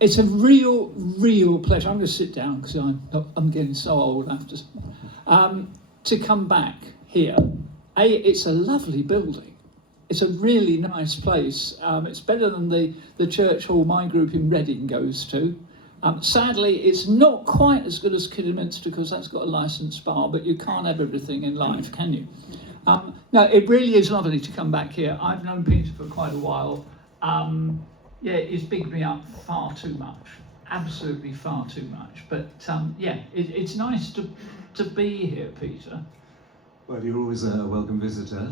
It's a real pleasure. I'm going to sit down because I'm getting so old after to come back here. It's a lovely building. It's a really nice place. It's better than the church hall my group in Reading goes to. Sadly, it's not quite as good as Kidderminster because that's got a licensed bar, but you can't have everything in life, can you? No, it really is lovely to come back here. I've known Peter for quite a while. Yeah, it's bigged me up far too much, absolutely far too much. But yeah, it's nice to be here, Peter. Well, you're always a welcome visitor.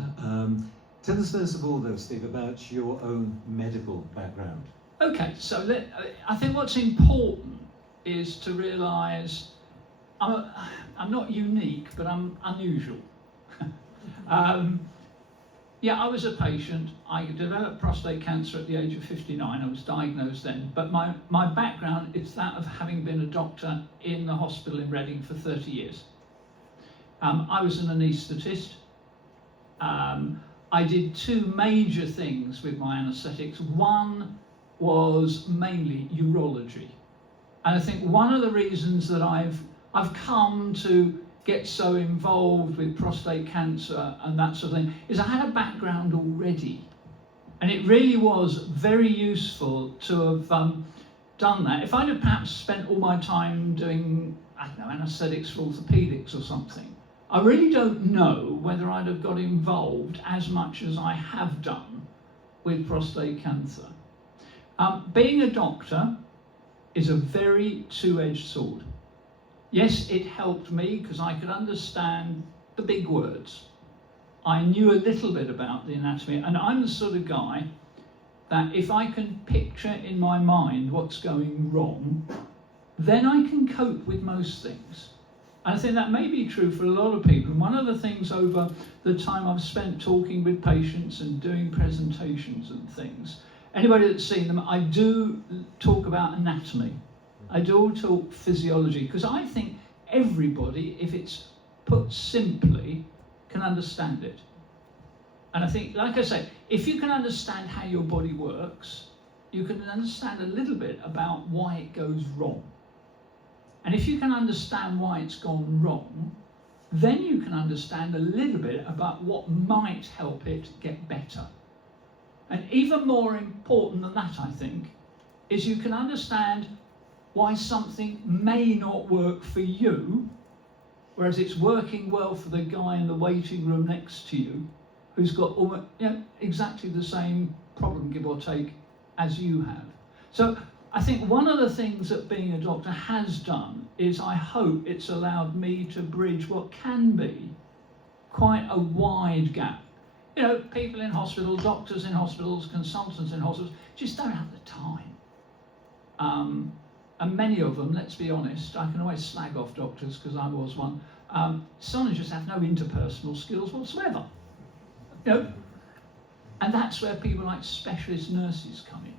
Tell us first of all, though, Steve, about your own medical background. Okay, so I think what's important is to realise I'm not unique, but I'm unusual. Yeah, I was a patient. I developed prostate cancer at the age of 59. I was diagnosed then. But my background is that of having been a doctor in the hospital in Reading for 30 years. I was an anaesthetist. I did two major things with my anaesthetics. One was mainly urology. And I think one of the reasons that I've come to get so involved with prostate cancer and that sort of thing is I had a background already, and it really was very useful to have done that. If I'd have perhaps spent all my time doing, I don't know, anaesthetics for orthopedics or something, I really don't know whether I'd have got involved as much as I have done with prostate cancer. Being a doctor is a very two-edged sword. Yes, it helped me because I could understand the big words. I knew a little bit about the anatomy, and I'm the sort of guy that if I can picture in my mind what's going wrong, then I can cope with most things. And I think that may be true for a lot of people. And one of the things over the time I've spent talking with patients and doing presentations and things, anybody that's seen them, I do talk about anatomy. I do talk physiology, because I think everybody, if it's put simply, can understand it. And I think, like I say, if you can understand how your body works, you can understand a little bit about why it goes wrong. And if you can understand why it's gone wrong, then you can understand a little bit about what might help it get better. And even more important than that, I think, is you can understand why something may not work for you, whereas it's working well for the guy in the waiting room next to you, who's got almost, exactly the same problem, give or take, as you have. So I think one of the things that being a doctor has done is I hope it's allowed me to bridge what can be quite a wide gap. You know, people in hospital, doctors in hospitals, consultants in hospitals, just don't have the time. And many of them, let's be honest, I can always slag off doctors because I was one, some just have no interpersonal skills whatsoever. You know? And that's where people like specialist nurses come in.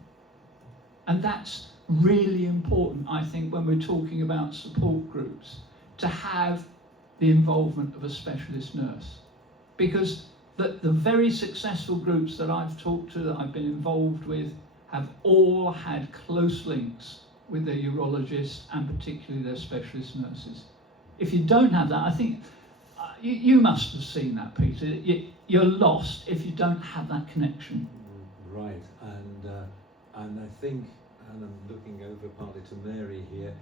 And that's really important, I think, when we're talking about support groups, to have the involvement of a specialist nurse. Because the very successful groups that I've talked to, that I've been involved with, have all had close links with their urologists and particularly their specialist nurses. If you don't have that, I think you must have seen that, Peter. You're lost if you don't have that connection. Right, and I think, and I'm looking over partly to Mary here,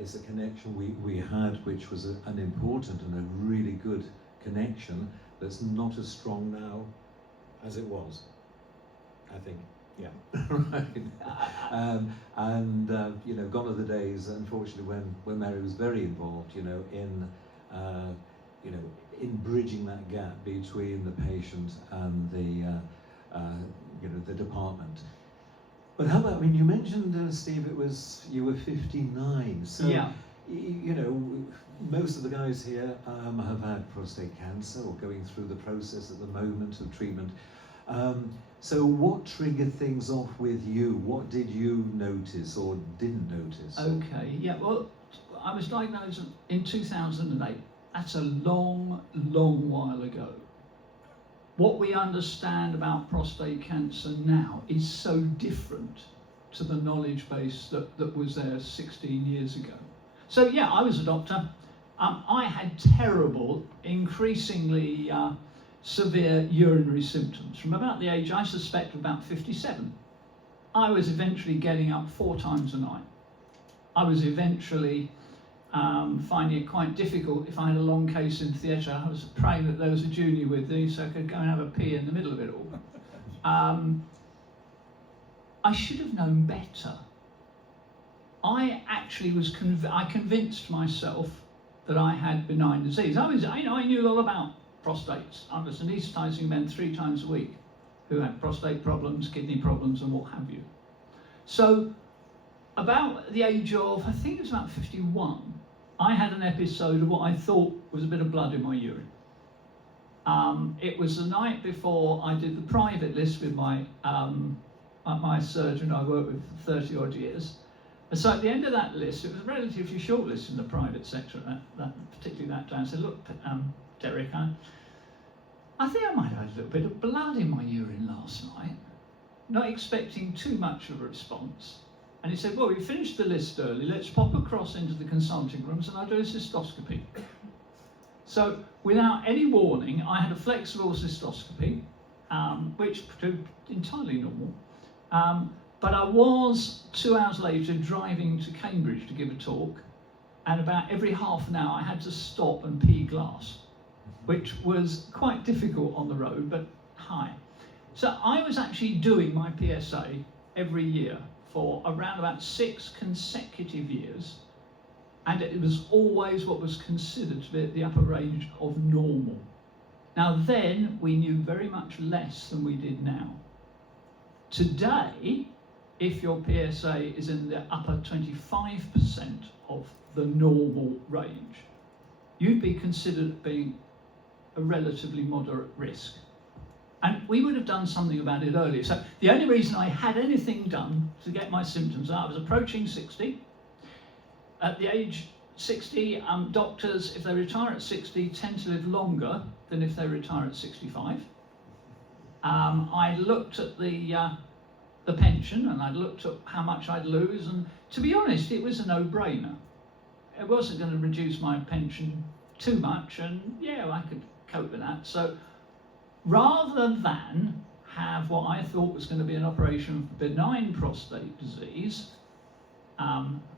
is a connection we had, which was an important and a really good connection that's not as strong now as it was, I think. Yeah, right. Gone are the days, unfortunately, when Mary was very involved, in bridging that gap between the patient and the department. But how about, you mentioned, Steve, you were 59, so, yeah. Most of the guys here have had prostate cancer or going through the process at the moment of treatment. So what triggered things off with you? What did you notice or didn't notice? Okay, yeah, well, I was diagnosed in 2008. That's a long, long while ago. What we understand about prostate cancer now is so different to the knowledge base that was there 16 years ago. So yeah, I was a doctor. I had terrible, increasingly severe urinary symptoms from about the age, I suspect, of about 57. I was eventually getting up 4 times a night. I was eventually finding it quite difficult if I had a long case in theatre. I was praying that there was a junior with me so I could go and have a pee in the middle of it all. I should have known better. I actually was I convinced myself that I had benign disease. I knew all about prostates. I was anaesthetising men 3 times a week who had prostate problems, kidney problems, and what have you. So, about the age of, I think it was about 51, I had an episode of what I thought was a bit of blood in my urine. It was the night before I did the private list with my surgeon I worked with for 30 odd years. And so at the end of that list, it was a relatively short list in the private sector, particularly that day. I said, look, Derek, I think I might have had a little bit of blood in my urine last night, not expecting too much of a response. And he said, well, we finished the list early, let's pop across into the consulting rooms and I'll do a cystoscopy. So without any warning, I had a flexible cystoscopy, which proved entirely normal. But I was 2 hours later driving to Cambridge to give a talk, and about every half an hour I had to stop and pee glass, which was quite difficult on the road, but high. So I was actually doing my PSA every year for around about 6 consecutive years, and it was always what was considered to be at the upper range of normal. Now then, we knew very much less than we did now. Today, if your PSA is in the upper 25% of the normal range, you'd be considered being a relatively moderate risk. And we would have done something about it earlier. So the only reason I had anything done to get my symptoms out, I was approaching 60. At the age 60, doctors, if they retire at 60, tend to live longer than if they retire at 65. I looked at the pension and I looked at how much I'd lose, and to be honest, it was a no-brainer. It wasn't going to reduce my pension too much, and yeah, I could cope with that. So rather than have what I thought was going to be an operation for benign prostate disease,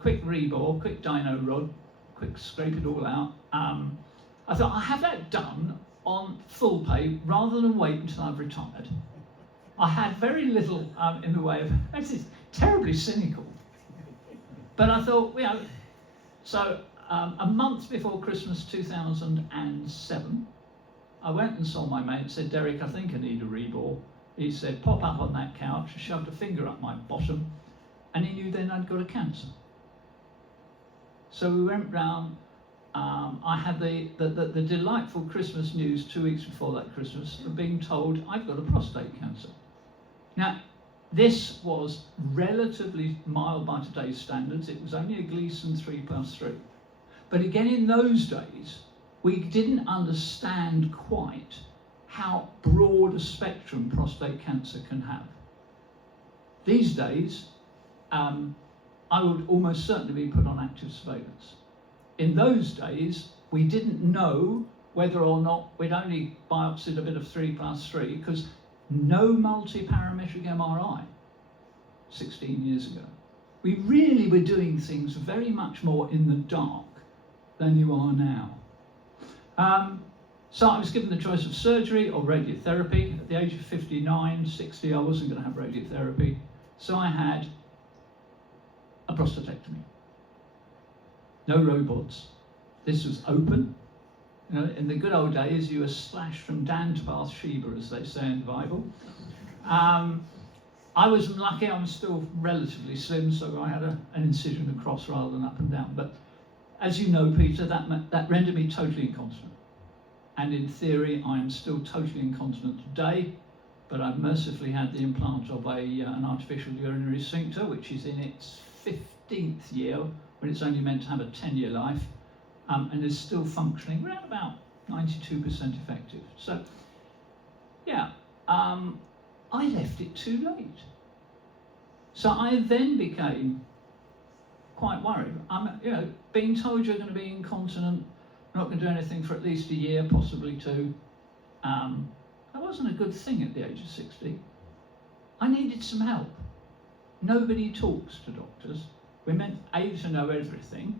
quick rebore, quick dyno rod, quick scrape it all out, I thought I'll have that done on full pay rather than wait until I've retired. I had very little in the way of, this is terribly cynical, but I thought, you know, so a month before Christmas 2007, I went and saw my mate and said, Derek, I think I need a rebore. He said, pop up on that couch, shoved a finger up my bottom, and he knew then I'd got a cancer. So we went round, I had the delightful Christmas news 2 weeks before that Christmas of being told I've got a prostate cancer. Now, this was relatively mild by today's standards. It was only a Gleason 3+3. But again, in those days, we didn't understand quite how broad a spectrum prostate cancer can have. These days, I would almost certainly be put on active surveillance. In those days, we didn't know whether or not we'd only biopsied a bit of 3+3 because no multi-parametric MRI 16 years ago. We really were doing things very much more in the dark than you are now. So I was given the choice of surgery or radiotherapy. At the age of 59, 60, I wasn't going to have radiotherapy. So I had a prostatectomy. No robots. This was open. You know, in the good old days, you were slashed from Dan to Bathsheba, as they say in the Bible. I was lucky, I'm still relatively slim, so I had an incision across rather than up and down. But as you know, Peter, that rendered me totally incontinent. And in theory, I am still totally incontinent today, but I've mercifully had the implant of an artificial urinary sphincter, which is in its 15th year, when it's only meant to have a 10-year life. And is still functioning around about 92% effective. So, yeah, I left it too late. So I then became quite worried. Being told you're going to be incontinent, not going to do anything for at least a year, possibly two. That wasn't a good thing at the age of 60. I needed some help. Nobody talks to doctors. We're meant A, to know everything,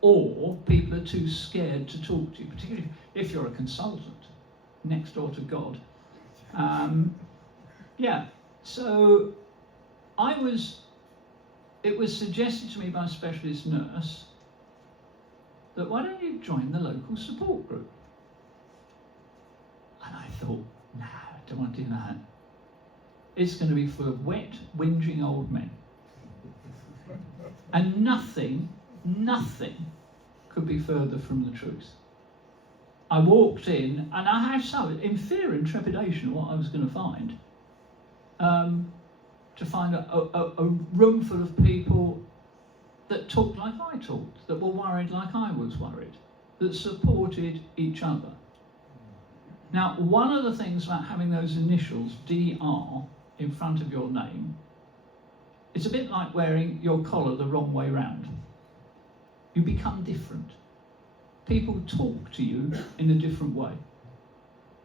or people are too scared to talk to you, particularly if you're a consultant next door to God. So it was suggested to me by a specialist nurse that why don't you join the local support group? And I thought, nah, I don't want to do that. It's going to be full of wet, whinging old men. And nothing could be further from the truth. I walked in, and I had some, in fear and trepidation of what I was going to find a room full of people that talked like I talked, that were worried like I was worried, that supported each other. Now, one of the things about having those initials, DR, in front of your name, it's a bit like wearing your collar the wrong way round. You become different. People talk to you in a different way.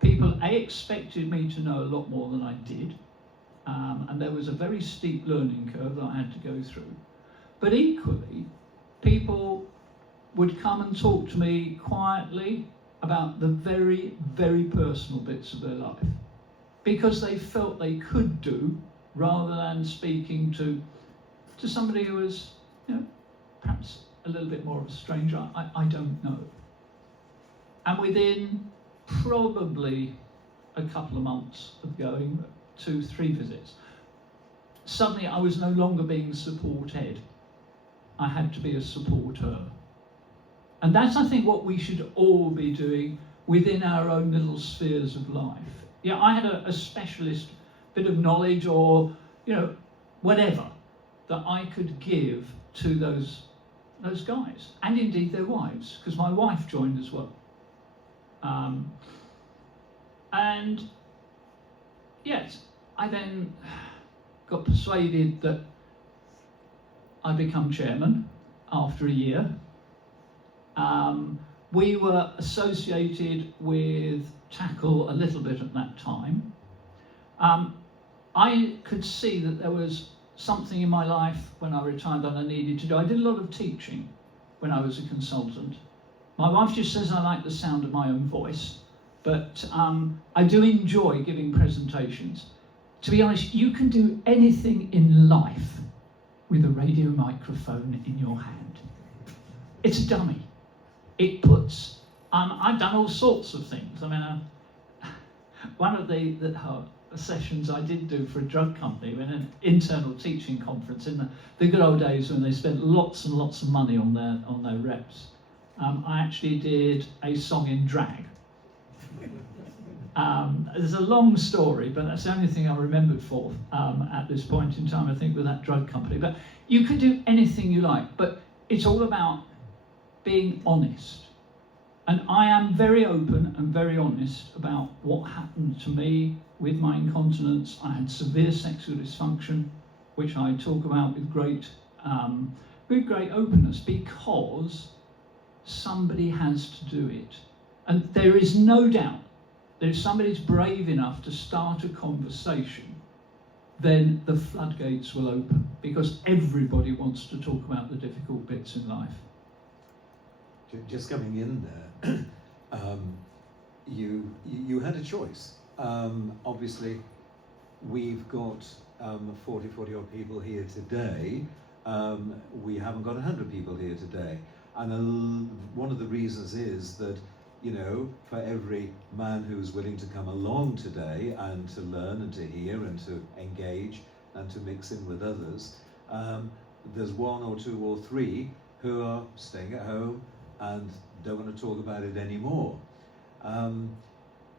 People, expected me to know a lot more than I did, and there was a very steep learning curve that I had to go through. But equally, people would come and talk to me quietly about the very, very personal bits of their life, because they felt they could do, rather than speaking to somebody who was, perhaps a little bit more of a stranger. I don't know. And within probably a couple of months of going 2-3 visits, suddenly I was no longer being supported. I had to be a supporter. And that's, I think, what we should all be doing within our own little spheres of life. Yeah, I had a specialist bit of knowledge or, whatever, that I could give to those guys, and indeed their wives, because my wife joined as well. And yes, I then got persuaded that I'd become chairman after a year. We were associated with Tackle a little bit at that time. I could see that there was something in my life when I retired that I needed to do. I did a lot of teaching when I was a consultant. My wife just says I like the sound of my own voice, but I do enjoy giving presentations. To be honest, you can do anything in life with a radio microphone in your hand. It's a dummy. It puts, I've done all sorts of things. I mean, one of the sessions I did do for a drug company, in an internal teaching conference in the good old days when they spent lots and lots of money on their reps. I actually did a song in drag. There's a long story, but that's the only thing I remembered for at this point in time, I think, with that drug company. But you can do anything you like, but it's all about being honest. And I am very open and very honest about what happened to me with my incontinence. I had severe sexual dysfunction, which I talk about with great openness, because somebody has to do it. And there is no doubt that if somebody's brave enough to start a conversation, then the floodgates will open, because everybody wants to talk about the difficult bits in life. Just coming in there, you had a choice. Obviously, we've got 40 odd people here today. We haven't got 100 people here today. And one of the reasons is that, for every man who's willing to come along today and to learn and to hear and to engage and to mix in with others, there's 1 or 2 or 3 who are staying at home and don't want to talk about it anymore.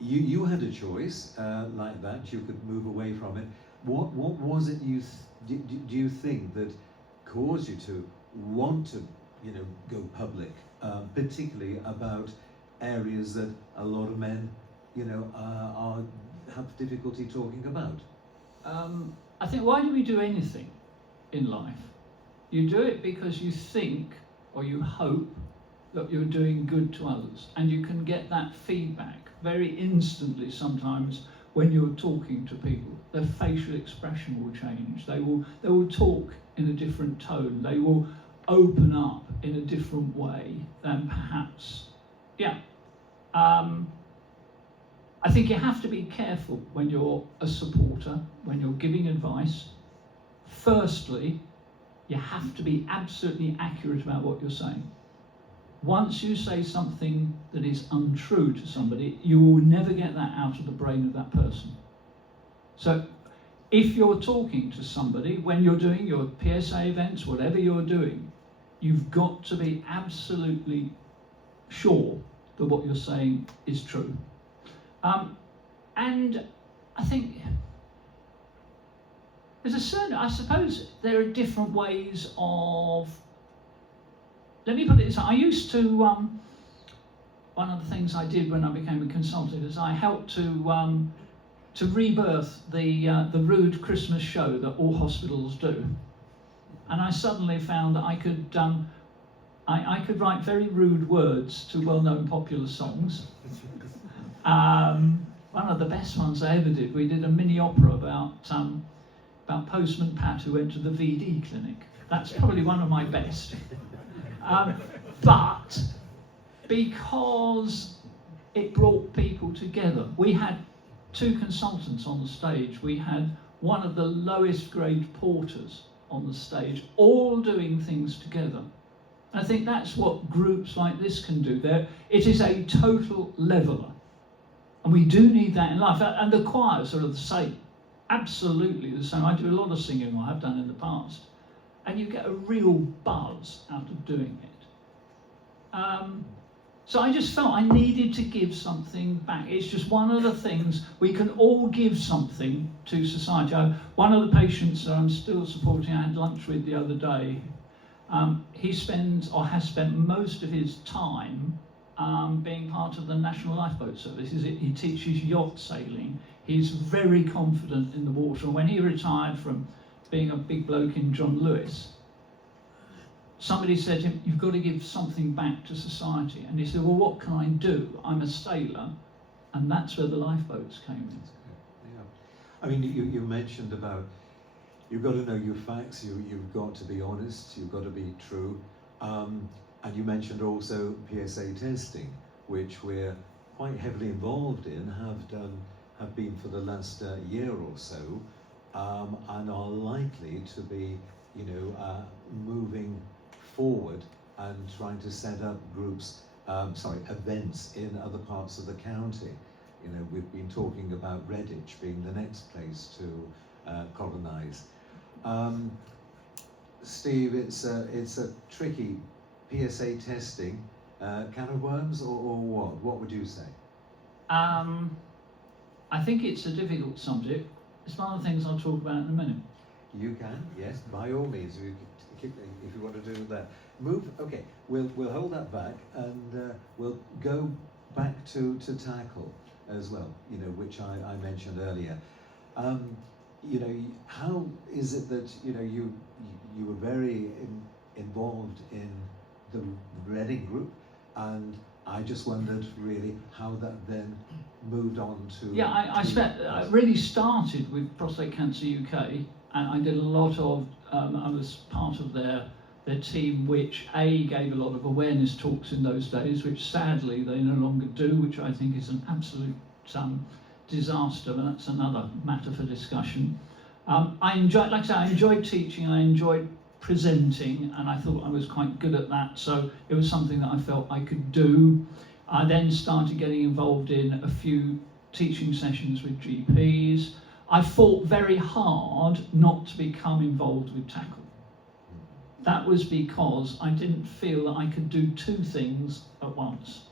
You had a choice like that. You could move away from it. What was it do you think that caused you to want to go public, particularly about areas that a lot of men have difficulty talking about? I think, why do we do anything? in life. You do it because you think or you hope that you're doing good to others, and you can get that feedback very instantly sometimes when you're talking to people. Their facial expression will change. They will talk in a different tone. They will open up in a different way than perhaps, I think you have to be careful when you're a supporter, when you're giving advice. Firstly, you have to be absolutely accurate about what you're saying. Once you say something that is untrue to somebody, you will never get that out of the brain of that person. So if you're talking to somebody, when you're doing your PSA events, whatever you're doing, you've got to be absolutely sure that what you're saying is true. And I think there's a certain, I suppose there are different ways of, let me put it this way, I used to, one of the things I did when I became a consultant is I helped to rebirth the rude Christmas show that all hospitals do. And I suddenly found that I could write very rude words to well-known popular songs. One of the best ones I ever did, we did a mini opera about Postman Pat who went to the VD clinic. That's probably one of my best. But because it brought people together, we had 2 consultants on the stage. We had one of the lowest grade porters on the stage, all doing things together. I think that's what groups like this can do. It is a total leveller. And we do need that in life. And the choirs are the same, absolutely the same. I do a lot of singing, or I have done in the past. And you get a real buzz out of doing it. So I just felt I needed to give something back. It's just one of the things, we can all give something to society. One of the patients that I'm still supporting, I had lunch with the other day, he spends, or has spent most of his time being part of the National Lifeboat Service. He teaches yacht sailing. He's very confident in the water. And when he retired from being a big bloke in John Lewis, somebody said to him, you've got to give something back to society. And he said, well, what can I do? I'm a sailor. And that's where the lifeboats came in. Yeah. I mean, you mentioned about, you've got to know your facts, you've got to be honest, you've got to be true. And you mentioned also PSA testing, which we're quite heavily involved in, have been for the last year or so, and are likely to be, moving forward and trying to set up events in other parts of the county. We've been talking about Redditch being the next place to colonise. Steve, it's a tricky PSA testing can of worms, or what? What would you say? I think it's a difficult subject. It's one of the things I'll talk about in a minute. You can, yes, by all means. If you want to do that, Okay, we'll hold that back, and we'll go back to tackle as well. Which I mentioned earlier. How is it that you were very involved in the Reading group, and I just wondered really how that then moved on to... Yeah, I really started with Prostate Cancer UK, and I did a lot of, I was part of their team, which gave a lot of awareness talks in those days, which sadly they no longer do, which I think is an absolute disaster, but that's another matter for discussion. I enjoyed teaching, I enjoyed presenting, and I thought I was quite good at that, so it was something that I felt I could do. I then started getting involved in a few teaching sessions with GPs. I fought very hard not to become involved with tackle. That was because I didn't feel that I could do 2 things at once.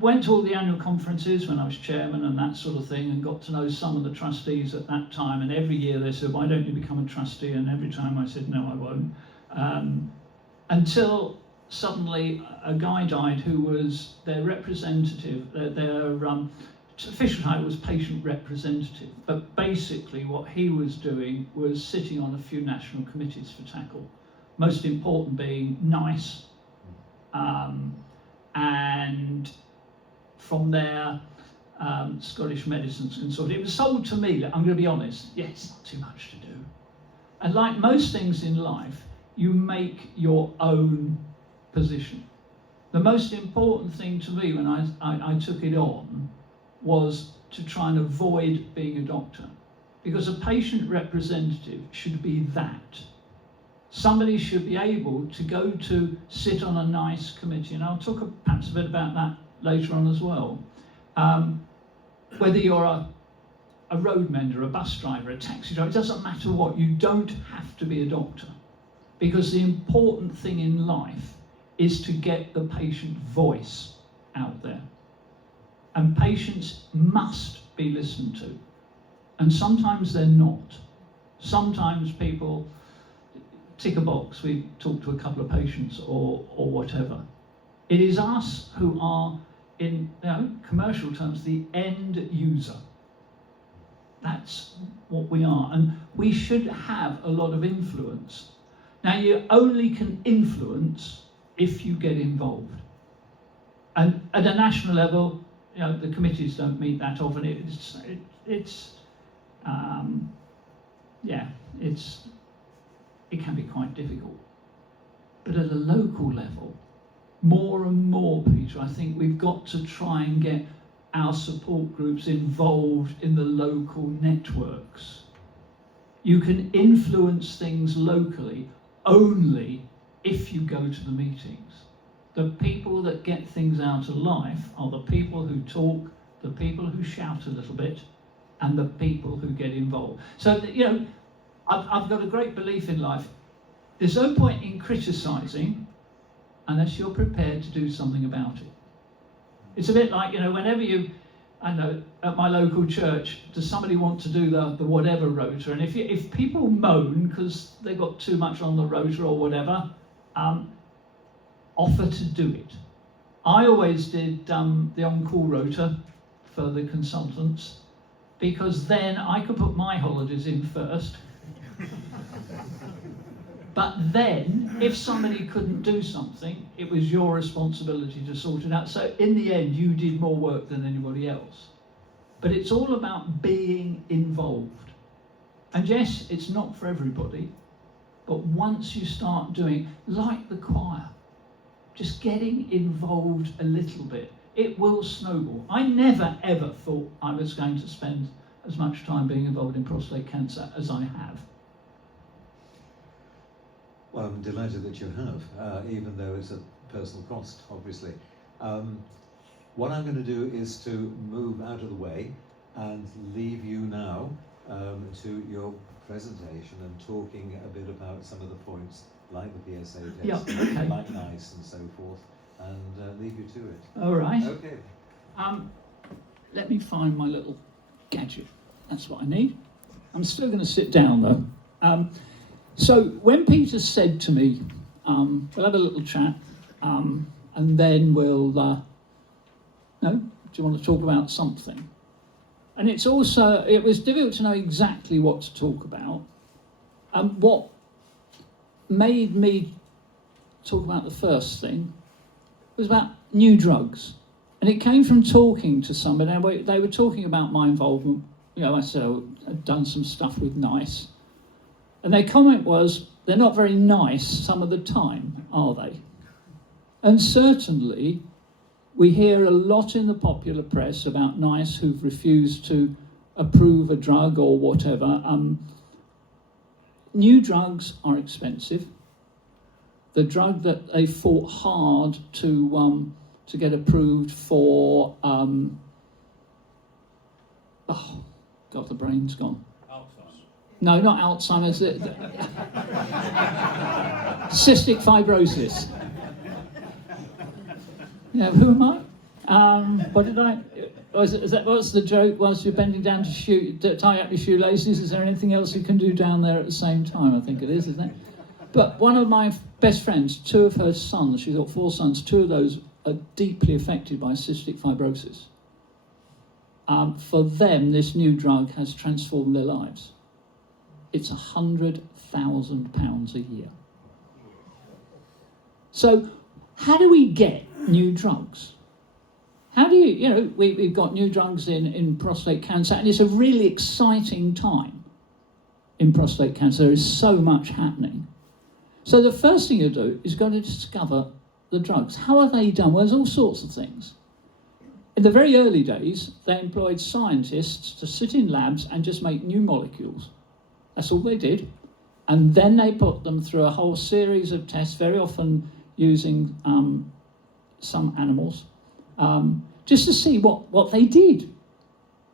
Went to all the annual conferences when I was chairman and that sort of thing, and got to know some of the trustees at that time, and every year they said, why don't you become a trustee? And every time I said, no, I won't. Until suddenly a guy died who was their representative, their official title was patient representative, but basically what he was doing was sitting on a few national committees for tackle. Most important being NICE, and from there, Scottish Medicines Consortium. It was sold to me, I'm going to be honest, yeah, it's not too much to do. And like most things in life, you make your own position. The most important thing to me when I took it on was to try and avoid being a doctor, because a patient representative should be that. Somebody should be able to go to sit on a NICE committee, and I'll talk perhaps a bit about that later on as well. Whether you're a road mender, a bus driver, a taxi driver, it doesn't matter what, you don't have to be a doctor, because the important thing in life is to get the patient voice out there. And patients must be listened to. And sometimes they're not. Sometimes people tick a box, we talk to a couple of patients or whatever. It is us who are, in commercial terms, the end user. That's what we are, and we should have a lot of influence. Now, you only can influence if you get involved. And at a national level, the committees don't meet that often. It can be quite difficult. But at a local level, more and more, Peter, I think we've got to try and get our support groups involved in the local networks. You can influence things locally only if you go to the meetings. The people that get things out of life are the people who talk, the people who shout a little bit, and the people who get involved. So, I've got a great belief in life. There's no point in criticising unless you're prepared to do something about it. It's a bit like, whenever at my local church, does somebody want to do the whatever rota? And if people moan because they've got too much on the rota or whatever, offer to do it. I always did the on-call rota for the consultants, because then I could put my holidays in first. But then, if somebody couldn't do something, it was your responsibility to sort it out. So in the end, you did more work than anybody else. But it's all about being involved. And yes, it's not for everybody, but once you start doing, like the choir, just getting involved a little bit, it will snowball. I never ever thought I was going to spend as much time being involved in prostate cancer as I have. Well, I'm delighted that you have, even though it's a personal cost, obviously. What I'm going to do is to move out of the way and leave you now to your presentation and talking a bit about some of the points, like the PSA test, like NICE and so forth, and leave you to it. All right. Okay. Let me find my little gadget. That's what I need. I'm still going to sit down, though. So when Peter said to me, we'll have a little chat, and then we'll, do you want to talk about something? And it was difficult to know exactly what to talk about. What made me talk about the first thing was about new drugs. And it came from talking to somebody. They were talking about my involvement. I said I'd done some stuff with NICE. And their comment was, they're not very nice some of the time, are they? And certainly, we hear a lot in the popular press about NICE who've refused to approve a drug or whatever. New drugs are expensive. The drug that they fought hard to get approved for, the brain's gone. No, not Alzheimer's. Cystic fibrosis. Who am I? What did I? What's the joke? Whilst you're bending down to tie up your shoelaces, is there anything else you can do down there at the same time? I think it is, isn't it? But one of my best friends, two of her sons, she's got 4 sons, 2 of those are deeply affected by cystic fibrosis. for them, this new drug has transformed their lives. It's £100,000 a year. So how do we get new drugs? How do we've got new drugs in prostate cancer, and it's a really exciting time in prostate cancer. There is so much happening. So the first thing you do is go to discover the drugs. How are they done? Well, there's all sorts of things. In the very early days, they employed scientists to sit in labs and just make new molecules. That's all they did. And then they put them through a whole series of tests, very often using some animals, just to see what they did.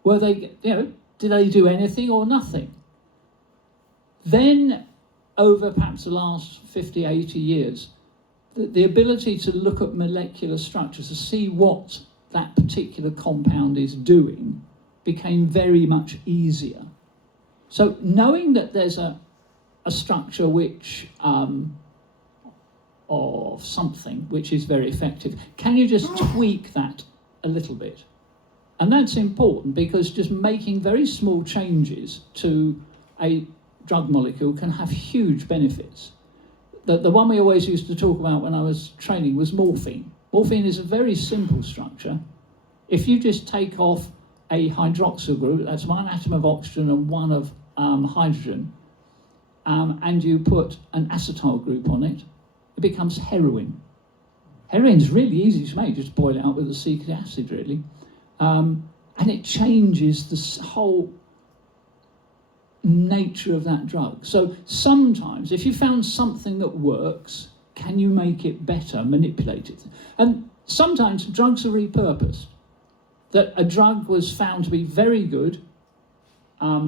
Were they, did they do anything or nothing? Then, over perhaps the last 50, 80 years, the ability to look at molecular structures to see what that particular compound is doing became very much easier. So knowing that there's a structure which of something which is very effective, can you just tweak that a little bit? And that's important, because just making very small changes to a drug molecule can have huge benefits. The one we always used to talk about when I was training was morphine. Morphine is a very simple structure. If you just take off a hydroxyl group, that's one atom of oxygen and one of hydrogen, and you put an acetyl group on it, it becomes heroin. Heroin is really easy to make, just boil it out with acetic acid, really. And it changes the whole nature of that drug. So sometimes, if you found something that works, can you make it better, manipulate it? And sometimes drugs are repurposed. That a drug was found to be very good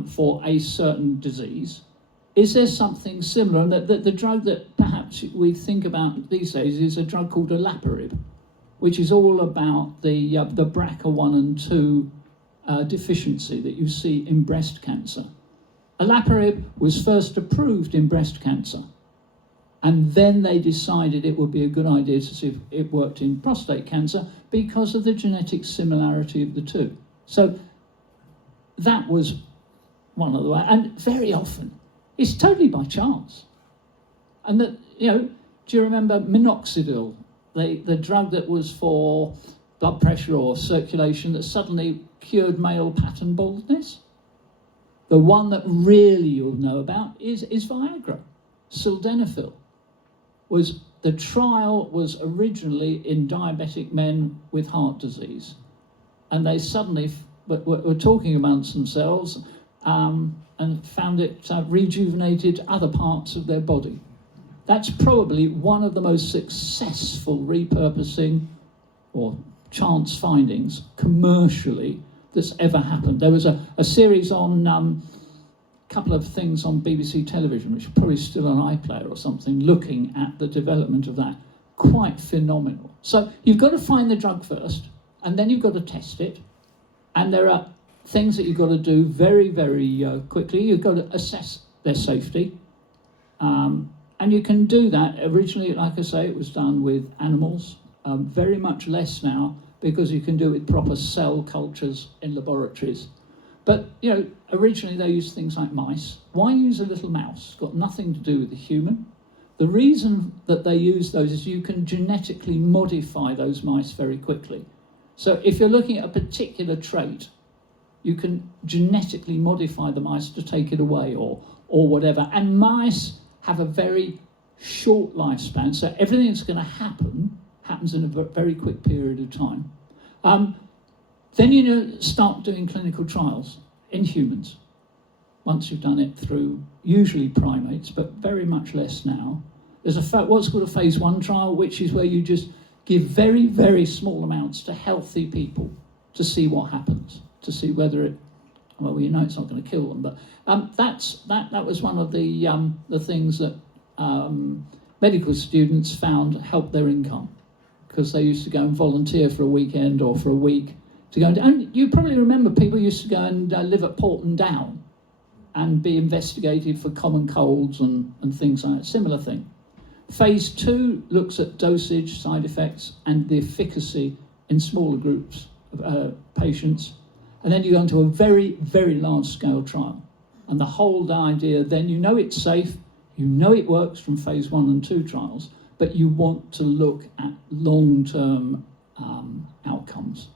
for a certain disease. Is there something similar? And that the drug that perhaps we think about these days is a drug called olaparib, which is all about the BRCA1 and 2 deficiency that you see in breast cancer. Olaparib was first approved in breast cancer, and then they decided it would be a good idea to see if it worked in prostate cancer because of the genetic similarity of the two. So that was one of the ways, and very often it's totally by chance. And that, do you remember minoxidil, the drug that was for blood pressure or circulation that suddenly cured male pattern baldness? The one that really you'll know about is Viagra. Sildenafil the trial was originally in diabetic men with heart disease, and they suddenly were talking amongst themselves and found it rejuvenated other parts of their body. That's probably one of the most successful repurposing or chance findings commercially that's ever happened. There was a series on a couple of things on BBC television, which are probably still on iPlayer or something, looking at the development of that. Quite phenomenal. So you've got to find the drug first, and then you've got to test it. And there are things that you've got to do very, very quickly. You've got to assess their safety. And you can do that. Originally, like I say, it was done with animals, very much less now, because you can do it with proper cell cultures in laboratories. But, originally they used things like mice. Why use a little mouse? It's got nothing to do with the human. The reason that they use those is you can genetically modify those mice very quickly. So if you're looking at a particular trait, you can genetically modify the mice to take it away or whatever. And mice have a very short lifespan, so everything that's going to happens in a very quick period of time. Then start doing clinical trials in humans. Once you've done it through usually primates, but very much less now. There's what's called a phase 1 trial, which is where you just give very, very small amounts to healthy people to see what happens, to see whether it's not going to kill them. But that was one of the things that medical students found helped their income, because they used to go and volunteer for a weekend or for a week to go and you probably remember people used to go and live at Porton Down and be investigated for common colds and things like that. Similar thing. Phase 2 looks at dosage, side effects, and the efficacy in smaller groups of patients. And then you go into a very, very large scale trial. And the whole idea, then you know it's safe, you know it works from phase 1 and 2 trials, but you want to look at long-term outcomes.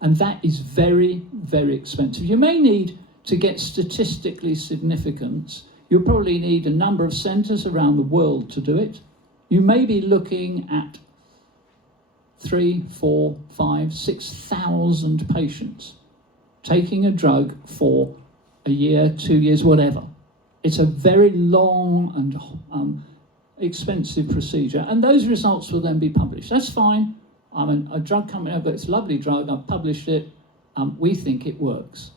And that is very, very expensive. You may need, to get statistically significance, you'll probably need a number of centres around the world to do it. You may be looking at 3, 4, 5, 6,000 patients taking a drug for a year, 2 years, whatever. It's a very long and expensive procedure, and those results will then be published. That's fine. I'm a drug company, I've got this lovely drug, I've published it, we think it works.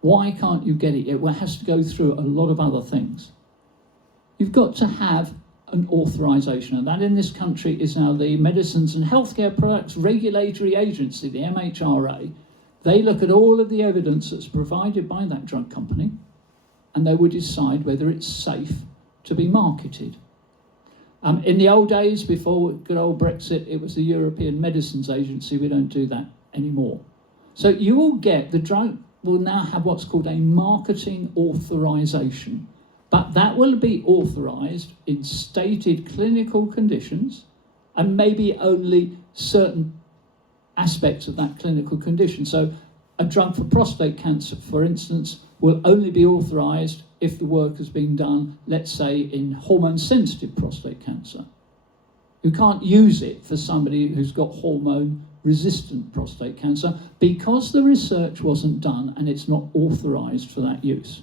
Why can't you get it? It has to go through a lot of other things. You've got to have an authorisation, and that in this country is now the Medicines and Healthcare Products Regulatory Agency, the MHRA. They look at all of the evidence that's provided by that drug company, and they would decide whether it's safe to be marketed. In the old days, before good old Brexit, it was the European Medicines Agency. We don't do that anymore. So you will get, the drug will now have what's called a marketing authorisation, but that will be authorised in stated clinical conditions and maybe only certain aspects of that clinical condition. So a drug for prostate cancer, for instance, will only be authorised if the work has been done, let's say, in hormone-sensitive prostate cancer. You can't use it for somebody who's got hormone-resistant prostate cancer because the research wasn't done and it's not authorised for that use.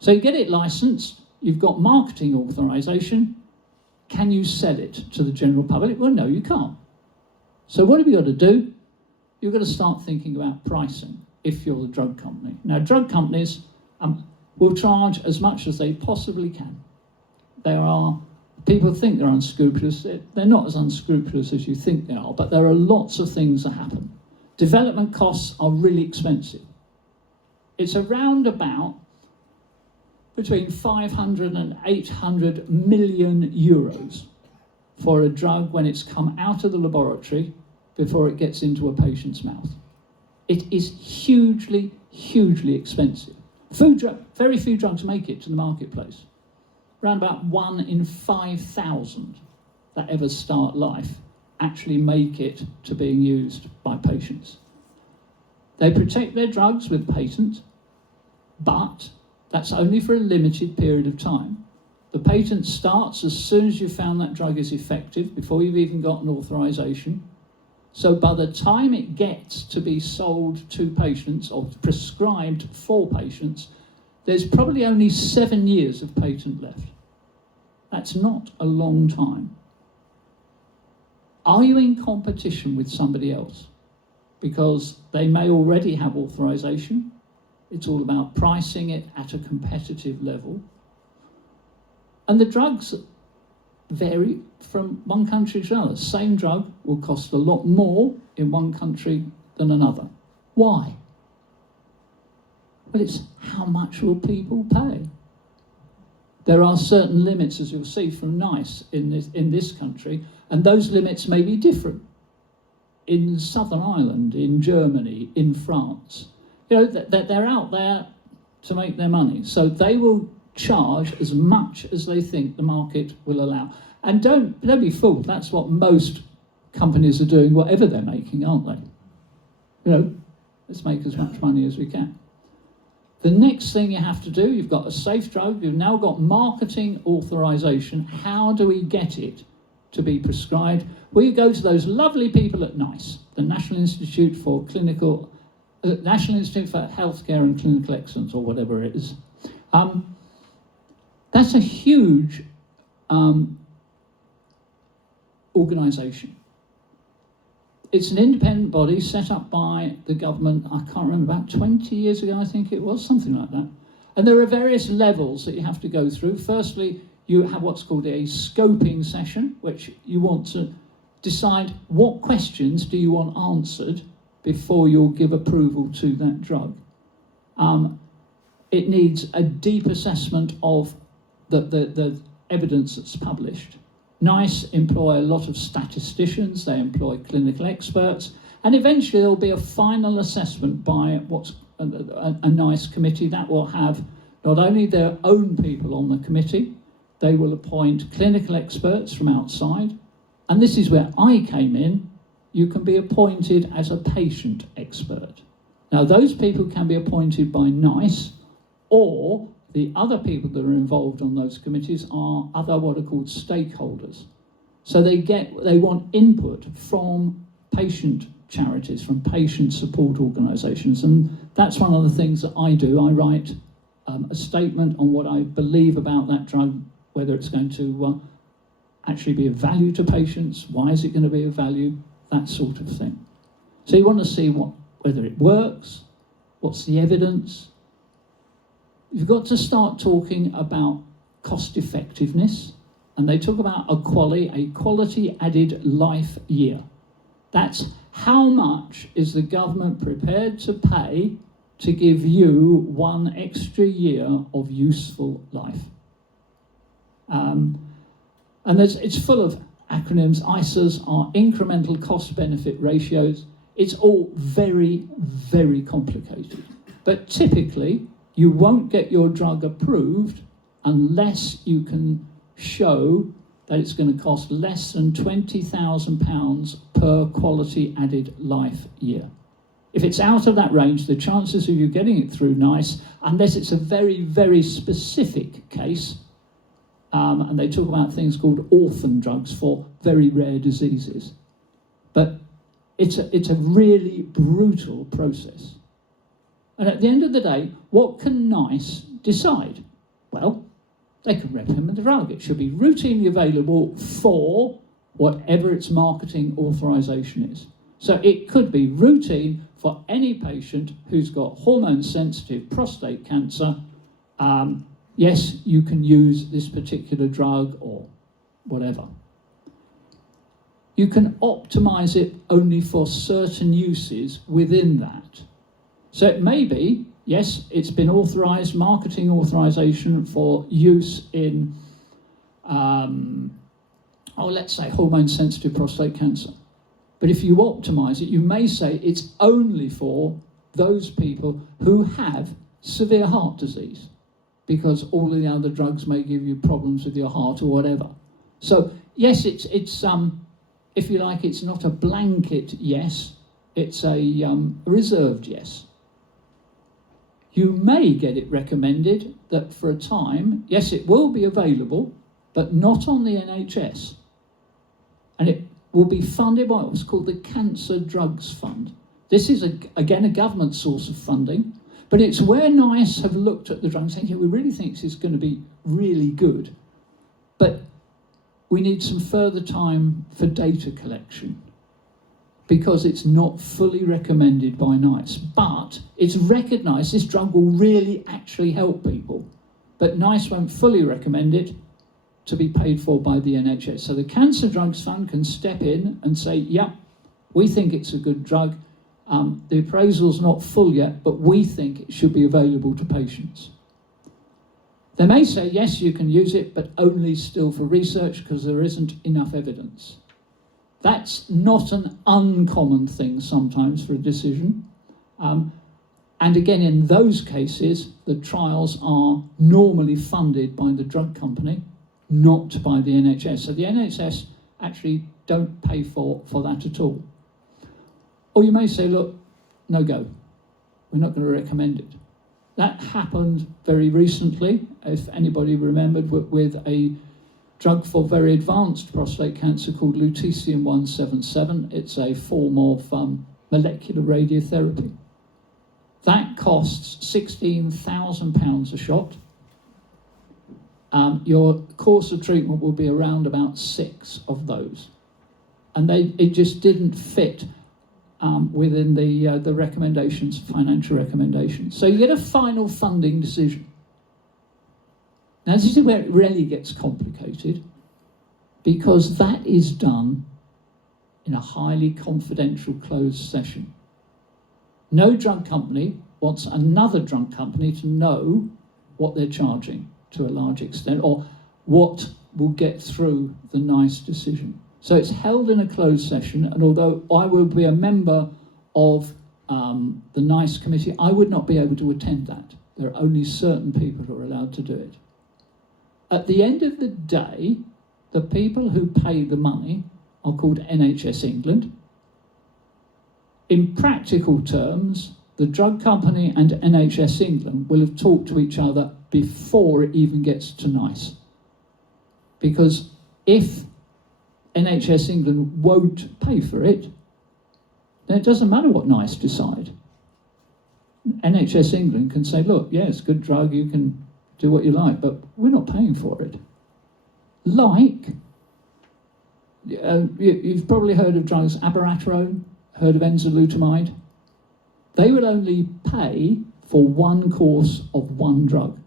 So you get it licensed, you've got marketing authorisation. Can you sell it to the general public? Well, no, you can't. So what have you got to do? You've got to start thinking about pricing if you're the drug company. Now, drug companies will charge as much as they possibly can. People think they're unscrupulous. They're not as unscrupulous as you think they are, but there are lots of things that happen. Development costs are really expensive. It's around about between 500 and 800 million euros for a drug when it's come out of the laboratory before it gets into a patient's mouth. It is hugely, hugely expensive. Very few drugs make it to the marketplace. Around about 1 in 5,000 that ever start life actually make it to being used by patients. They protect their drugs with patent, but that's only for a limited period of time. The patent starts as soon as you've found that drug is effective, before you've even got an authorization. So by the time it gets to be sold to patients or prescribed for patients, there's probably only 7 years of patent left. That's not a long time. Are you in competition with somebody else? Because they may already have authorization. It's all about pricing it at a competitive level. And the drugs vary from one country to another. Same drug will cost a lot more in one country than another. Why? Well, it's how much will people pay? There are certain limits, as you'll see from NICE in this country, and those limits may be different in Southern Ireland, in Germany, in France. You know, they're out there to make their money, so they will charge as much as they think the market will allow. And don't be fooled, that's what most companies are doing, whatever they're making, aren't they? You know, let's make as much money as we can. The next thing you have to do, you've got a safe drug, you've now got marketing authorization. How do we get it to be prescribed? Well, you go to those lovely people at NICE, the National Institute for National Institute for Healthcare and Clinical Excellence, or whatever it is. That's a huge organisation. It's an independent body set up by the government, I can't remember, about 20 years ago, I think it was, something like that. And there are various levels that you have to go through. Firstly, you have what's called a scoping session, which you want to decide what questions do you want answered before you'll give approval to that drug. It needs a deep assessment of the evidence that's published. NICE employ a lot of statisticians, they employ clinical experts, And eventually there'll be a final assessment by what's a NICE committee that will have not only their own people on the committee, they will appoint clinical experts from outside. And this is where I came in. You can be appointed as a patient expert. Now, those people can be appointed by NICE, or the other people that are involved on those committees are other what are called stakeholders. So they want input from patient charities, from patient support organisations, and that's one of the things that I do. I write a statement on what I believe about that drug, whether it's going to actually be of value to patients, why is it going to be of value, that sort of thing. So you want to see whether it works, what's the evidence. You've got to start talking about cost effectiveness, and they talk about a quality added life year. That's how much is the government prepared to pay to give you one extra year of useful life. And it's full of acronyms. ICERs are incremental cost-benefit ratios. It's all very, very complicated. But typically, you won't get your drug approved unless you can show that it's going to cost less than £20,000 per quality added life year. If it's out of that range, the chances of you getting it through NICE, unless it's a very, very specific case, and they talk about things called orphan drugs for very rare diseases. But it's a really brutal process. And at the end of the day, what can NICE decide? Well, they can recommend the drug. It should be routinely available for whatever its marketing authorization is. So it could be routine for any patient who's got hormone-sensitive prostate cancer. Yes, you can use this particular drug or whatever. You can optimize it only for certain uses within that. So it may be, yes, it's been authorized, marketing authorization for use in, let's say hormone-sensitive prostate cancer. But if you optimize it, you may say it's only for those people who have severe heart disease, because all of the other drugs may give you problems with your heart or whatever. So yes, it's if you like, it's not a blanket yes, it's a reserved yes. You may get it recommended that for a time, yes, it will be available, but not on the NHS. And it will be funded by what's called the Cancer Drugs Fund. This is, again, a government source of funding, but it's where NICE have looked at the drug and saying, yeah, we really think this is going to be really good, but we need some further time for data collection because it's not fully recommended by NICE. But it's recognised this drug will really actually help people, but NICE won't fully recommend it to be paid for by the NHS. So the Cancer Drugs Fund can step in and say, yeah, we think it's a good drug. The appraisal's not full yet, but we think it should be available to patients. They may say, yes, you can use it, but only still for research because there isn't enough evidence. That's not an uncommon thing sometimes for a decision. And again, in those cases, the trials are normally funded by the drug company, not by the NHS. So the NHS actually don't pay for that at all. Or you may say, look, no go. We're not going to recommend it. That happened very recently, if anybody remembered, with a drug for very advanced prostate cancer called lutetium-177. It's a form of molecular radiotherapy. That costs £16,000 a shot. Your course of treatment will be around about 6 of those. And it just didn't fit within the recommendations, financial recommendations. So you get a final funding decision. Now this is where it really gets complicated, because that is done in a highly confidential closed session. No drug company wants another drug company to know what they're charging to a large extent, or what will get through the NICE decision. So it's held in a closed session, and although I will be a member of the NICE committee, I would not be able to attend that. There are only certain people who are allowed to do it. At the end of the day, the people who pay the money are called NHS England. In practical terms, the drug company and NHS England will have talked to each other before it even gets to NICE. Because if NHS England won't pay for it, then it doesn't matter what NICE decide. NHS England can say, look, yes, good drug, you can do what you like, but we're not paying for it. Like, you've probably heard of drugs, abiraterone, heard of enzalutamide. They will only pay for one course of one drug.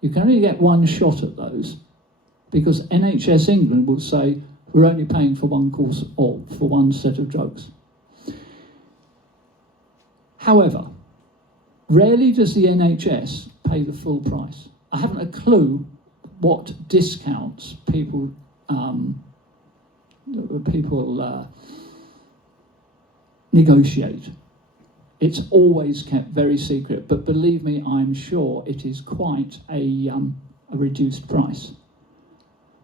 You can only get one shot at those, because NHS England will say, we're only paying for one course for one set of drugs. However, rarely does the NHS pay the full price. I haven't a clue what discounts people negotiate. It's always kept very secret, but believe me, I'm sure it is quite a reduced price.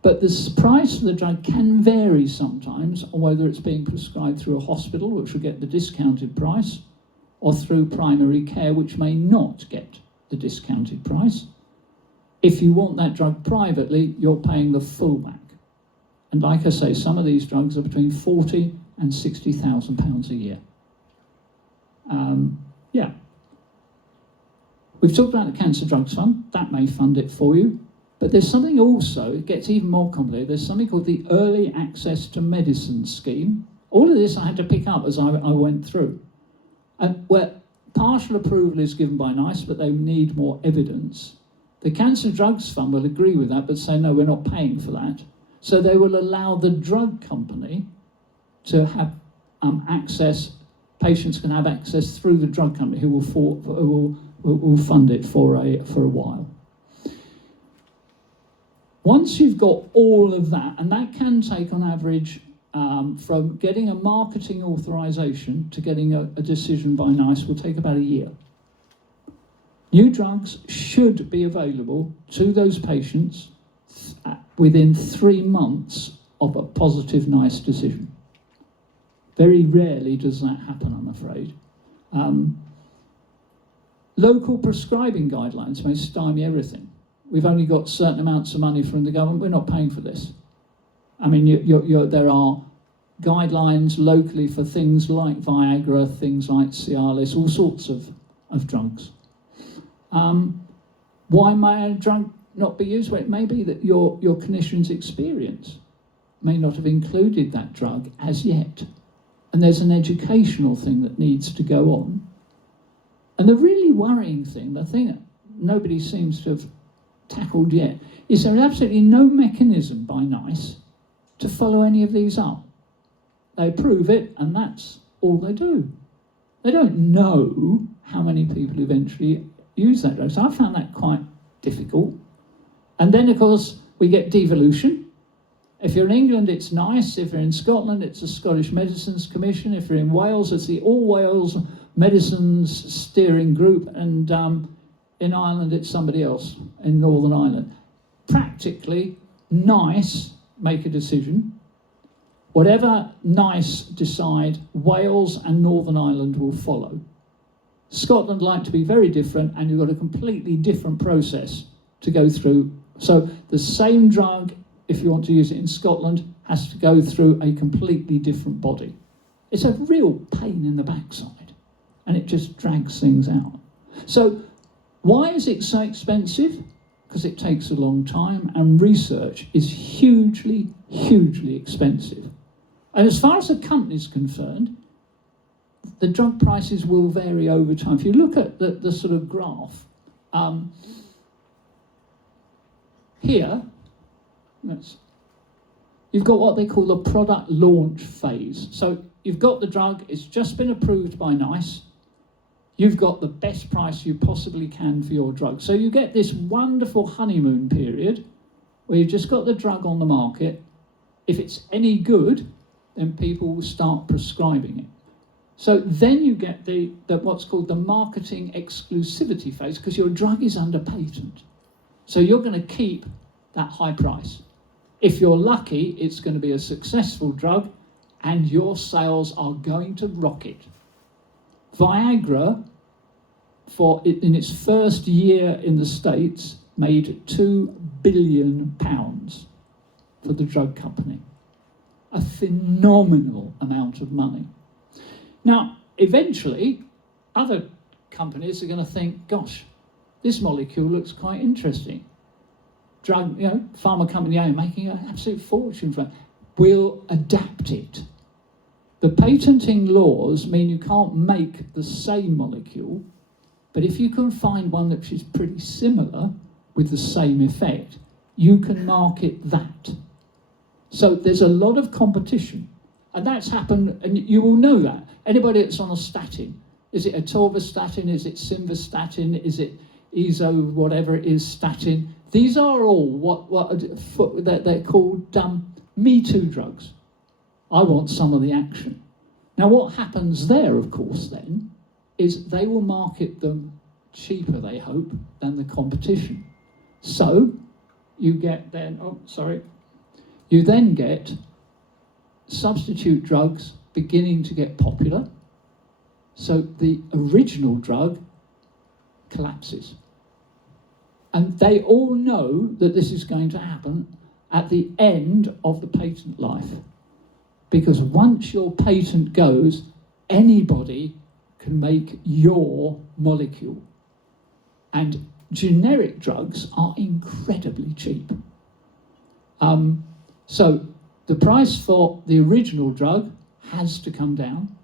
But the price of the drug can vary sometimes on whether it's being prescribed through a hospital, which will get the discounted price, or through primary care, which may not get the discounted price. If you want that drug privately, you're paying the full whack. And like I say, some of these drugs are between £40,000 and £60,000 a year. Yeah. We've talked about the Cancer Drugs Fund. That may fund it for you. But there's something also, it gets even more complicated, there's something called the Early Access to Medicine Scheme. All of this I had to pick up as I went through. And where partial approval is given by NICE, but they need more evidence. The Cancer Drugs Fund will agree with that, but say, no, we're not paying for that. So they will allow the drug company to have access, patients can have access through the drug company who will fund it for a while. Once you've got all of that, and that can take on average from getting a marketing authorization to getting a decision by NICE will take about a year. New drugs should be available to those patients within 3 months of a positive NICE decision. Very rarely does that happen, I'm afraid. Local prescribing guidelines may stymie everything. We've only got certain amounts of money from the government, we're not paying for this. I mean, there are guidelines locally for things like Viagra, things like Cialis, all sorts of drugs. Why may a drug not be used? Well, it may be that your clinician's experience may not have included that drug as yet. And there's an educational thing that needs to go on. And the really worrying thing, the thing that nobody seems to have tackled yet, is there is absolutely no mechanism by NICE to follow any of these up. They approve it, and that's all they do. They don't know how many people eventually use that drug. So I found that quite difficult. And then, of course, we get devolution. If you're in England, it's NICE. If you're in Scotland, it's the Scottish Medicines Commission. If you're in Wales, it's the All Wales Medicines Steering Group. And in Ireland, it's somebody else in Northern Ireland. Practically, NICE make a decision. Whatever NICE decide, Wales and Northern Ireland will follow. Scotland like to be very different, and you've got a completely different process to go through. So the same drug, if you want to use it in Scotland, has to go through a completely different body. It's a real pain in the backside, and it just drags things out. So why is it so expensive? Because it takes a long time, and research is hugely, hugely expensive. And as far as the company is concerned, the drug prices will vary over time. If you look at the sort of graph, here, you've got what they call the product launch phase. So you've got the drug, it's just been approved by NICE, you've got the best price you possibly can for your drug. So you get this wonderful honeymoon period where you've just got the drug on the market. If it's any good, then people will start prescribing it. So then you get the what's called the marketing exclusivity phase, because your drug is under patent. So you're going to keep that high price. If you're lucky, it's going to be a successful drug and your sales are going to rocket. Viagra, in its first year in the States, made £2 billion for the drug company. A phenomenal amount of money. Now, eventually, other companies are going to think, gosh, this molecule looks quite interesting. Pharma company A making an absolute fortune for it. We'll adapt it. The patenting laws mean you can't make the same molecule, but if you can find one which is pretty similar with the same effect, you can market that. So there's a lot of competition, and that's happened, and you will know that. Anybody that's on a statin, is it atorvastatin, is it simvastatin, is it ESO, whatever it is, statin? These are all what they're called Me Too drugs. I want some of the action. Now what happens there, of course, then, is they will market them cheaper, they hope, than the competition. So you get then, you then get substitute drugs beginning to get popular. So the original drug collapses. And they all know that this is going to happen at the end of the patent life. Because once your patent goes, anybody can make your molecule. And generic drugs are incredibly cheap. So the price for the original drug has to come down.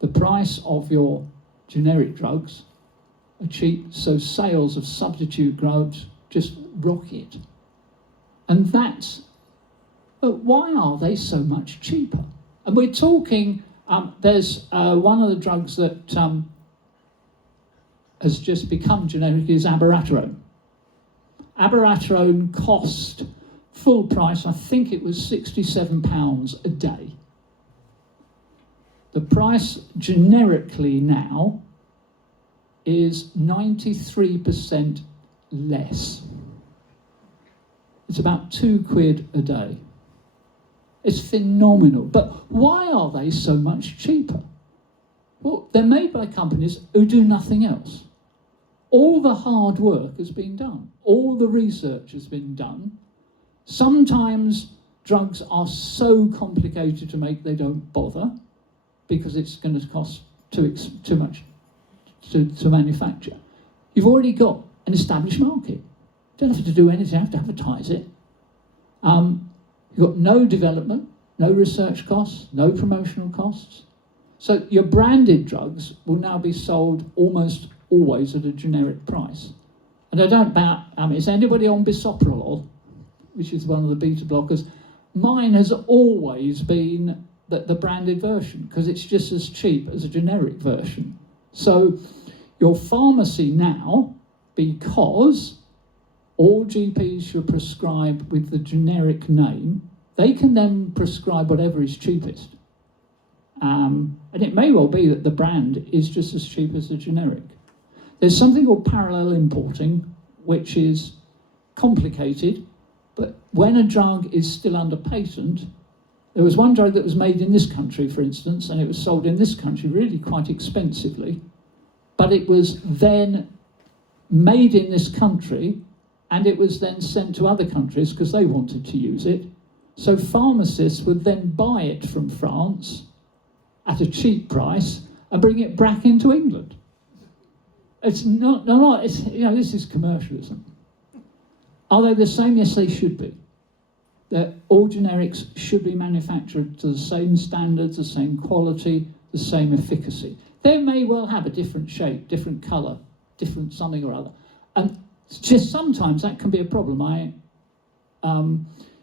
The price of your generic drugs are cheap, so sales of substitute drugs just rocket. And but why are they so much cheaper? And we're talking, there's one of the drugs that has just become generic is abiraterone. Abiraterone cost full price, I think it was £67 a day. The price generically now is 93% less. It's about £2 a day. It's phenomenal. But why are they so much cheaper? Well, they're made by companies who do nothing else. All the hard work has been done. All the research has been done. Sometimes drugs are so complicated to make they don't bother because it's going to cost too much to manufacture. You've already got an established market. You don't have to do anything, you have to advertise it. You've got no development, no research costs, no promotional costs. So your branded drugs will now be sold almost always at a generic price. And I don't about, is anybody on bisoprolol, which is one of the beta blockers? Mine has always been the branded version because it's just as cheap as a generic version. So your pharmacy now, because all GPs should prescribe with the generic name, they can then prescribe whatever is cheapest. And it may well be that the brand is just as cheap as the generic. There's something called parallel importing, which is complicated, but when a drug is still under patent, there was one drug that was made in this country, for instance, and it was sold in this country really quite expensively, but it was then made in this country, and it was then sent to other countries because they wanted to use it. So pharmacists would then buy it from France at a cheap price and bring it back into England. It's not, it's, this is commercialism. Are they the same? Yes, they should be. That all generics should be manufactured to the same standards, the same quality, the same efficacy. They may well have a different shape, different colour, different something or other. And just sometimes that can be a problem. I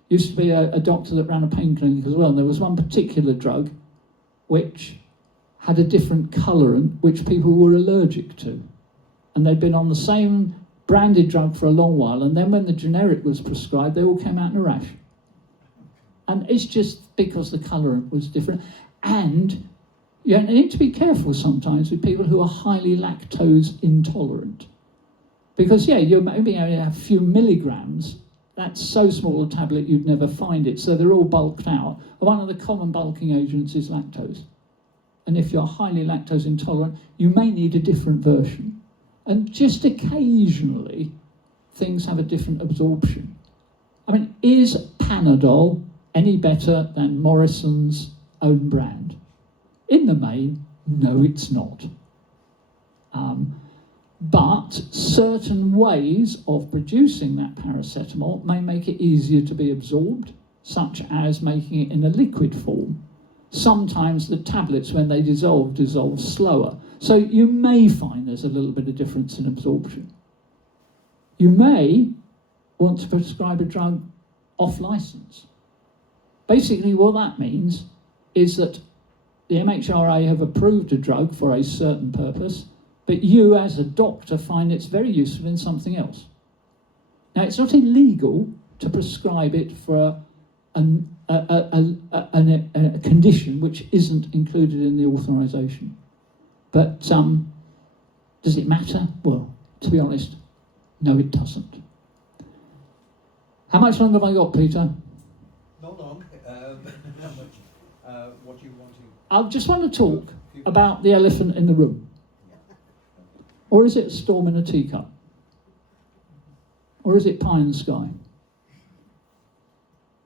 used to be a doctor that ran a pain clinic as well, and there was one particular drug which had a different colorant which people were allergic to. And they'd been on the same branded drug for a long while, and then when the generic was prescribed, they all came out in a rash. And it's just because the colour was different. And you need to be careful sometimes with people who are highly lactose intolerant. Because, yeah, you maybe only have a few milligrams. That's so small a tablet you'd never find it. So they're all bulked out. One of the common bulking agents is lactose. And if you're highly lactose intolerant, you may need a different version. And just occasionally, things have a different absorption. I mean, is Panadol any better than Morrison's own brand? In the main, no, it's not. But certain ways of producing that paracetamol may make it easier to be absorbed, such as making it in a liquid form. Sometimes the tablets, when they dissolve slower. So you may find there's a little bit of difference in absorption. You may want to prescribe a drug off license. Basically what that means is that the MHRA have approved a drug for a certain purpose, but you as a doctor find it's very useful in something else. Now, it's not illegal to prescribe it for a condition which isn't included in the authorization. But does it matter? Well, to be honest, no, it doesn't. How much longer have I got, Peter? Not long. What do you want to... I just want to talk about the elephant in the room. Or is it a storm in a teacup? Or is it pie in the sky?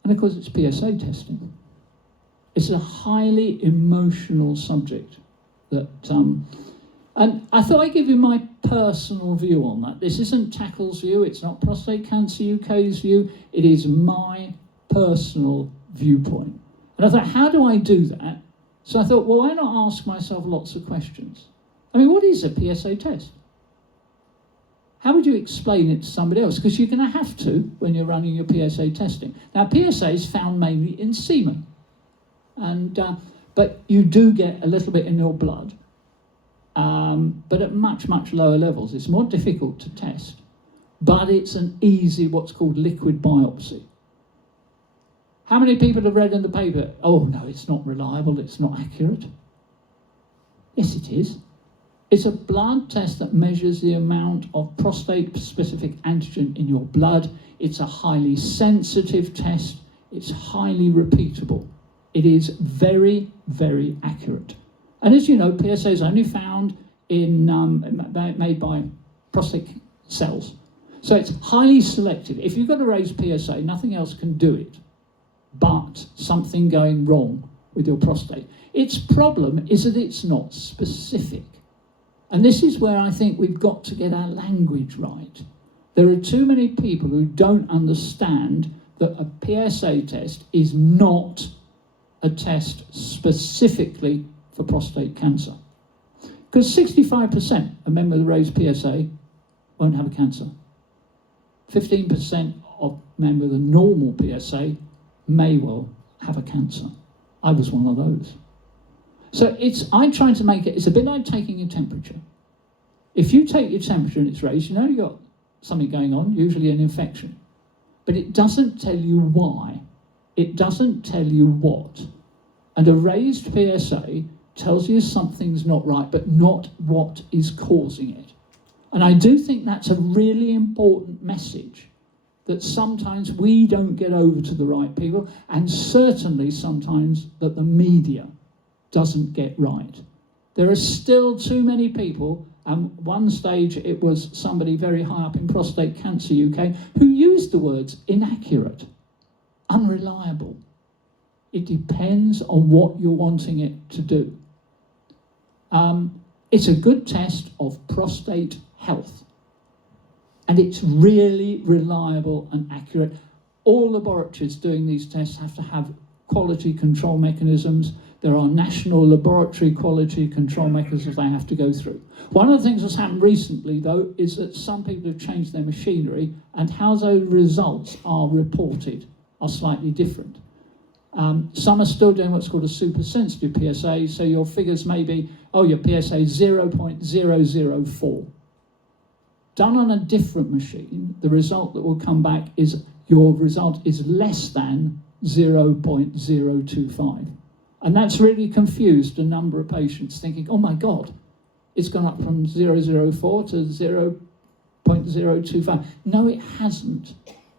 And of course it's PSA testing. It's a highly emotional subject that, and I thought I'd give you my personal view on that. This isn't Tackle's view, it's not Prostate Cancer UK's view, it is my personal viewpoint. And I thought, how do I do that? So I thought, well, why not ask myself lots of questions? I mean, what is a PSA test? How would you explain it to somebody else? Because you're going to have to when you're running your PSA testing. Now, PSA is found mainly in semen, and but you do get a little bit in your blood, but at much, much lower levels. It's more difficult to test, but it's an easy, what's called liquid biopsy. How many people have read in the paper, oh no, it's not reliable, it's not accurate? Yes, it is. It's a blood test that measures the amount of prostate-specific antigen in your blood. It's a highly sensitive test. It's highly repeatable. It is very, very accurate. And as you know, PSA is only found in made by prostate cells. So it's highly selective. If you've got to raise PSA, nothing else can do it but something going wrong with your prostate. Its problem is that it's not specific. And this is where I think we've got to get our language right. There are too many people who don't understand that a PSA test is not a test specifically for prostate cancer. Because 65% of members who raise PSA won't have a cancer. 15% of members with a normal PSA may well have a cancer. I was one of those. So I'm trying to make it, it's a bit like taking your temperature. If you take your temperature and it's raised, you know you've got something going on, usually an infection. But it doesn't tell you why. It doesn't tell you what. And a raised PSA tells you something's not right, but not what is causing it. And I do think that's a really important message, that sometimes we don't get over to the right people, and certainly sometimes that the media doesn't get right. There are still too many people, and one stage it was somebody very high up in Prostate Cancer UK, who used the words inaccurate, unreliable. It depends on what you're wanting it to do. It's a good test of prostate health, and it's really reliable and accurate. All laboratories doing these tests have to have quality control mechanisms. There are national laboratory quality control mechanisms they have to go through. One of the things that's happened recently, though, is that some people have changed their machinery, and how those results are reported are slightly different. Some are still doing what's called a super sensitive PSA, so your figures may be, oh, your PSA is 0.004. Done on a different machine, the result that will come back is your result is less than 0.025. And that's really confused a number of patients thinking, oh my God, it's gone up from 0.004 to 0.025. No, it hasn't.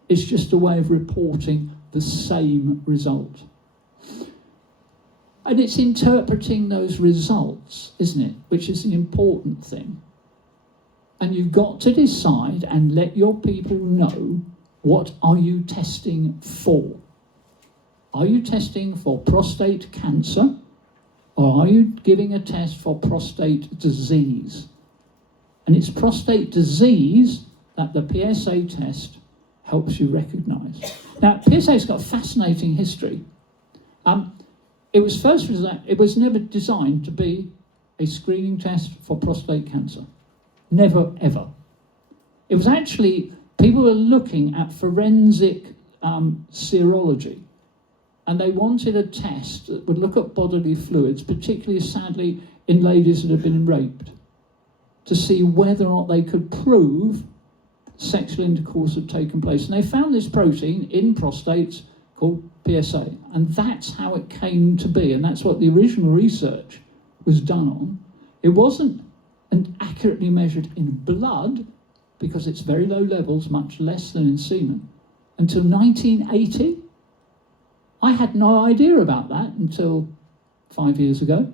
It's just a way of reporting the same result. And it's interpreting those results, isn't it? Which is an important thing. And you've got to decide and let your people know, what are you testing for? Are you testing for prostate cancer? Or are you giving a test for prostate disease? And it's prostate disease that the PSA test helps you recognise. Now, PSA's got a fascinating history. It was never designed to be a screening test for prostate cancer. Never, ever. It was actually, people were looking at forensic serology, and they wanted a test that would look at bodily fluids, particularly, sadly, in ladies that have been raped, to see whether or not they could prove sexual intercourse had taken place. And they found this protein in prostates called PSA, and that's how it came to be, and that's what the original research was done on. It wasn't accurately measured in blood, because it's very low levels, much less than in semen, until 1980. I had no idea about that until 5 years ago.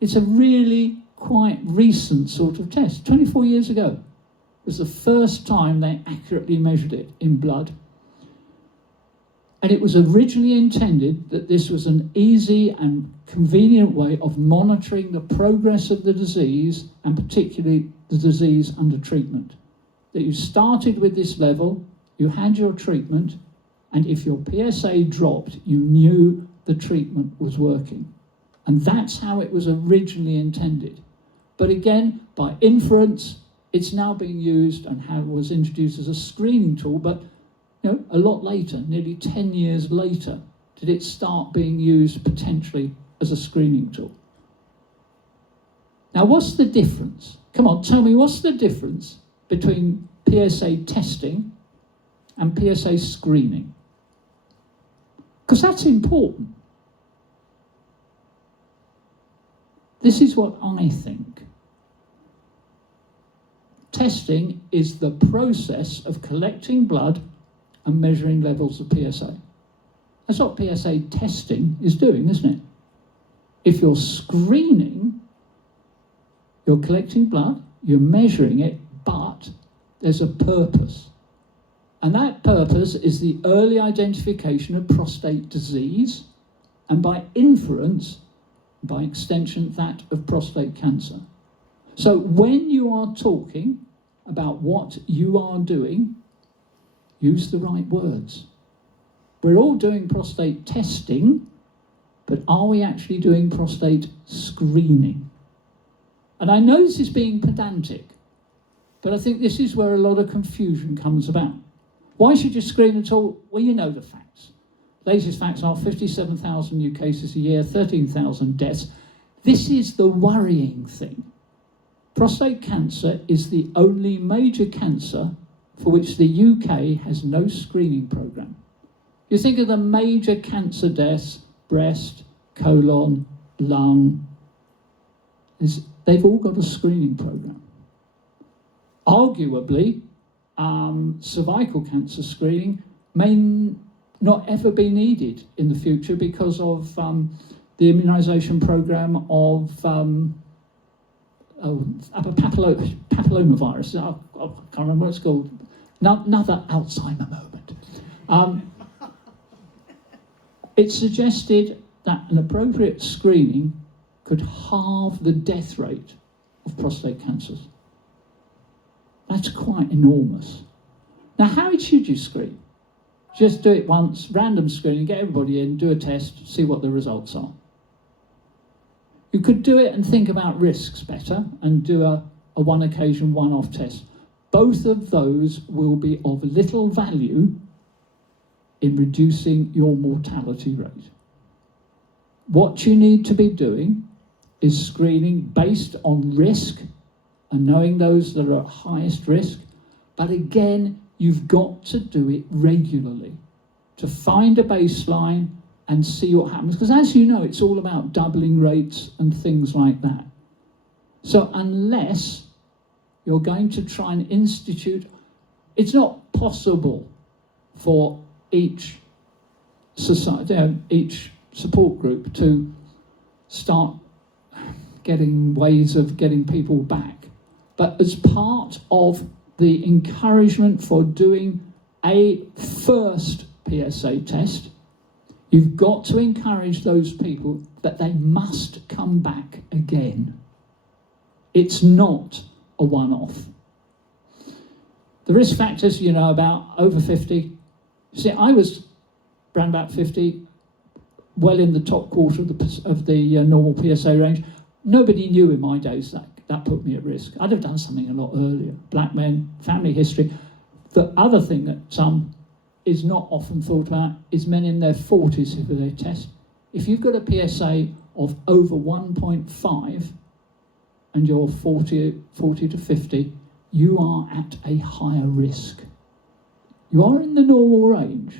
It's a really quite recent sort of test. 24 years ago was the first time they accurately measured it in blood. And it was originally intended that this was an easy and convenient way of monitoring the progress of the disease, and particularly the disease under treatment. That you started with this level, you had your treatment, and if your PSA dropped, you knew the treatment was working. And that's how it was originally intended. But again, by inference, it's now being used and was introduced as a screening tool, but a lot later, nearly 10 years later, did it start being used potentially as a screening tool. Now, what's the difference? Come on, tell me, what's the difference between PSA testing and PSA screening? Because that's important. This is what I think. Testing is the process of collecting blood and measuring levels of PSA. That's what PSA testing is doing, isn't it? If you're screening, you're collecting blood, you're measuring it, but there's a purpose. And that purpose is the early identification of prostate disease, and by inference, by extension, that of prostate cancer. So when you are talking about what you are doing, use the right words. We're all doing prostate testing, but are we actually doing prostate screening? And I know this is being pedantic, but I think this is where a lot of confusion comes about. Why should you screen at all? Well, you know the facts. Latest facts are 57,000 new cases a year, 13,000 deaths. This is the worrying thing. Prostate cancer is the only major cancer for which the UK has no screening programme. You think of the major cancer deaths, breast, colon, lung, they've all got a screening programme. Arguably, cervical cancer screening may not ever be needed in the future because of the immunisation programme of papillomavirus. I can't remember what it's called. Another Alzheimer moment. It suggested that an appropriate screening could halve the death rate of prostate cancers. That's quite enormous. Now, how should you screen? Just do it once, random screening, get everybody in, do a test, see what the results are. You could do it and think about risks better and do a one occasion, one-off test. Both of those will be of little value in reducing your mortality rate. What you need to be doing is screening based on risk and knowing those that are at highest risk. But again, you've got to do it regularly. to find a baseline and see what happens. Because as you know, it's all about doubling rates and things like that. So unless you're going to try and institute, it's not possible for each society, each support group to start getting ways of getting people back. But as part of the encouragement for doing a first PSA test, you've got to encourage those people that they must come back again. It's not a one-off. The risk factors, you know, about over 50. See, I was around about 50, well in the top quarter of the normal PSA range. Nobody knew in my days that put me at risk. I'd have done something a lot earlier. Black men, family history. The other thing that is not often thought about is men in their 40s who they test. If you've got a PSA of over 1.5 and you're 40 to 50, you are at a higher risk. You are in the normal range,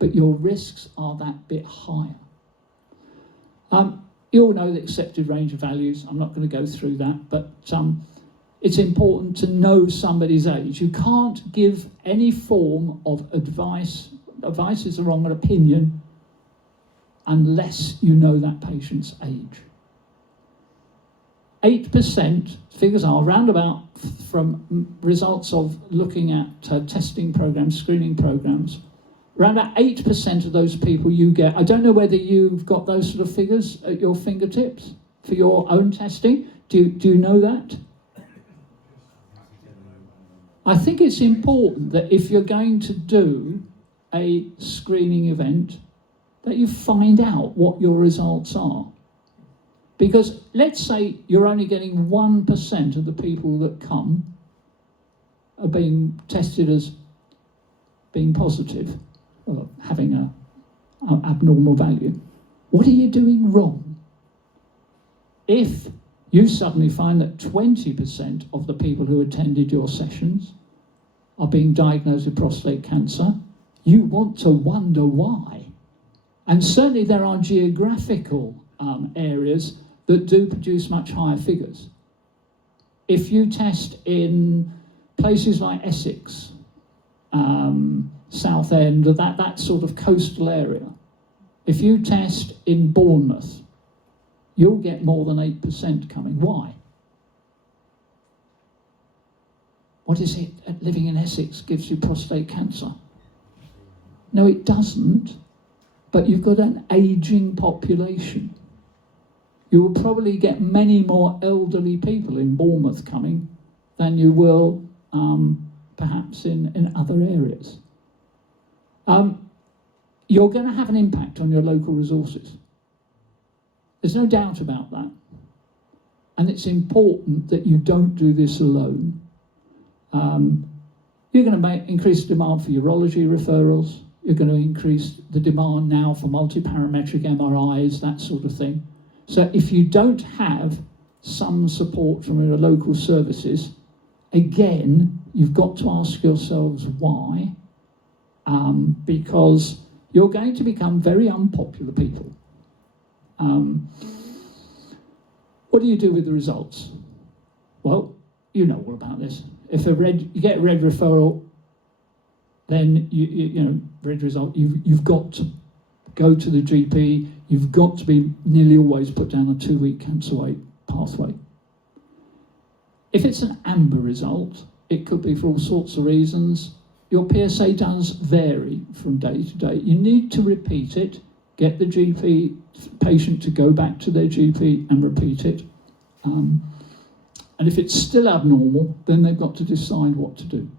but your risks are that bit higher. You all know the accepted range of values. I'm not going to go through that, but it's important to know somebody's age. You can't give any form of advice is the wrong opinion, unless you know that patient's age. 8%, figures are roundabout from results of looking at testing programs, screening programs, around about 8% of those people you get. I don't know whether you've got those sort of figures at your fingertips for your own testing. Do you know that? I think it's important that if you're going to do a screening event, that you find out what your results are. Because let's say you're only getting 1% of the people that come are being tested as being positive, or having an abnormal value. What are you doing wrong? If you suddenly find that 20% of the people who attended your sessions are being diagnosed with prostate cancer, you want to wonder why. And certainly there are geographical areas that do produce much higher figures. If you test in places like Essex, Southend, that sort of coastal area, if you test in Bournemouth, you'll get more than 8% coming. Why? What is it that living in Essex gives you prostate cancer? No, it doesn't, but you've got an ageing population. You will probably get many more elderly people in Bournemouth coming than you will perhaps in other areas. You're going to have an impact on your local resources. There's no doubt about that. And it's important that you don't do this alone. You're going to increase the demand for urology referrals. You're going to increase the demand now for multiparametric MRIs, that sort of thing. So if you don't have some support from your local services, again, you've got to ask yourselves why, because you're going to become very unpopular people. What do you do with the results? Well, you know all about this. If you get a red referral, then you know, red result, you've got to go to the GP. You've got to be nearly always put down a 2-week cancer weight pathway. If it's an amber result, it could be for all sorts of reasons. Your PSA does vary from day to day. You need to repeat it, get the GP patient to go back to their GP and repeat it. And if it's still abnormal, then they've got to decide what to do.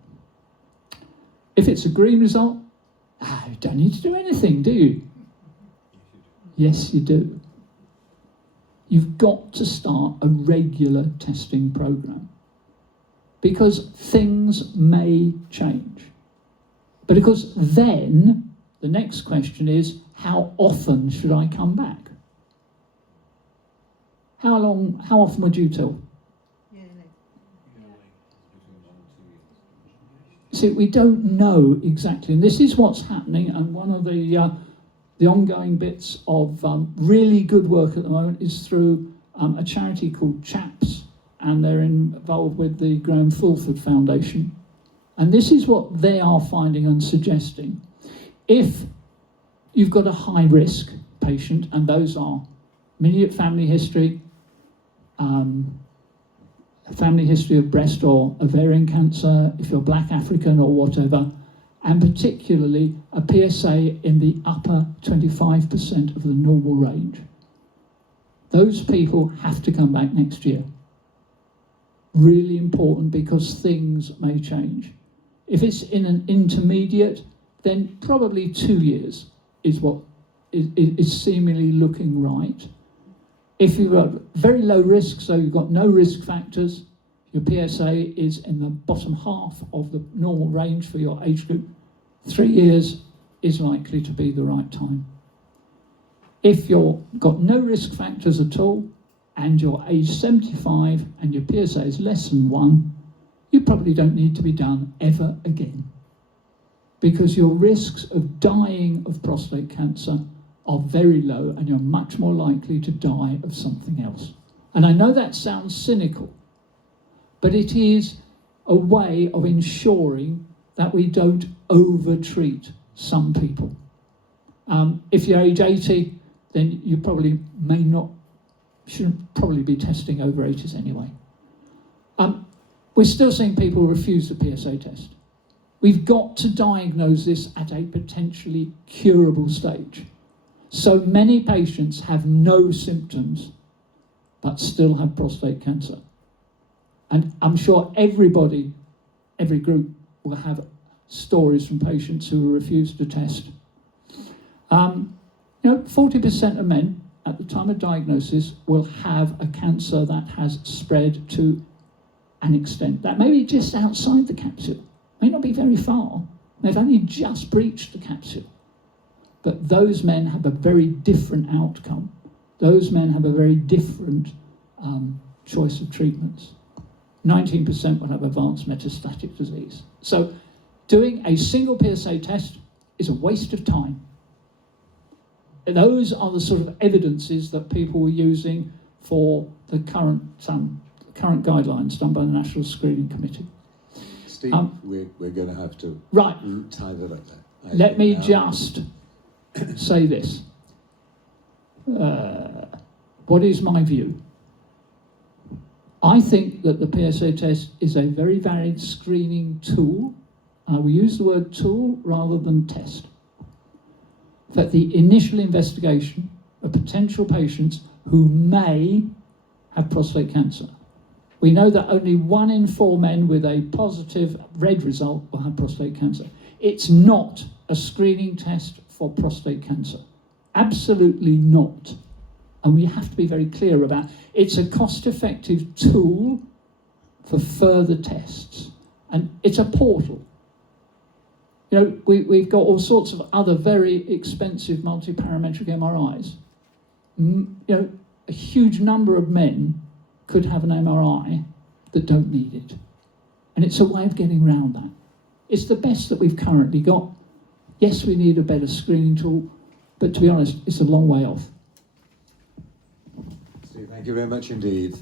If it's a green result, you don't need to do anything, do you? Yes, you do. You've got to start a regular testing program because things may change. But because then the next question is, how often should I come back? How often would you tell? See, we don't know exactly, and this is what's happening. And one of the ongoing bits of really good work at the moment is through a charity called CHAPS, and they're involved with the Graham Fulford Foundation. And this is what they are finding and suggesting. If you've got a high risk patient, and those are immediate family history, family history of breast or ovarian cancer, if you're Black African or whatever, and particularly a PSA in the upper 25% of the normal range. Those people have to come back next year. Really important, because things may change. If it's in an intermediate, then probably 2 years is what is seemingly looking right. If you've got very low risk, so you've got no risk factors, your PSA is in the bottom half of the normal range for your age group, 3 years is likely to be the right time. If you've got no risk factors at all, and you're age 75 and your PSA is less than 1, you probably don't need to be done ever again, because your risks of dying of prostate cancer are very low, and you're much more likely to die of something else. And I know that sounds cynical, but it is a way of ensuring that we don't over-treat some people. If you're age 80, then you probably shouldn't probably be testing over 80s anyway. We're still seeing people refuse the PSA test. We've got to diagnose this at a potentially curable stage. So many patients have no symptoms, but still have prostate cancer. And I'm sure every group will have stories from patients who were refused to test. 40% of men at the time of diagnosis will have a cancer that has spread to an extent that may be just outside the capsule, may not be very far. They've only just breached the capsule. But those men have a very different outcome. Those men have a very different choice of treatments. 19% will have advanced metastatic disease. So doing a single PSA test is a waste of time. And those are the sort of evidences that people were using for the current guidelines done by the National Screening Committee. Steve, we're going to have to tie that up there. Let me just say this. What is my view? I think that the PSA test is a very valid screening tool. We use the word tool rather than test. For the initial investigation of potential patients who may have prostate cancer. We know that only 1 in 4 men with a positive red result will have prostate cancer. It's not a screening test for prostate cancer. Absolutely not. And we have to be very clear about it. It's a cost-effective tool for further tests. And it's a portal. We've got all sorts of other very expensive multiparametric MRIs. A huge number of men could have an MRI that don't need it. And it's a way of getting around that. It's the best that we've currently got. Yes, we need a better screening tool, but to be honest, it's a long way off. Steve, thank you very much indeed.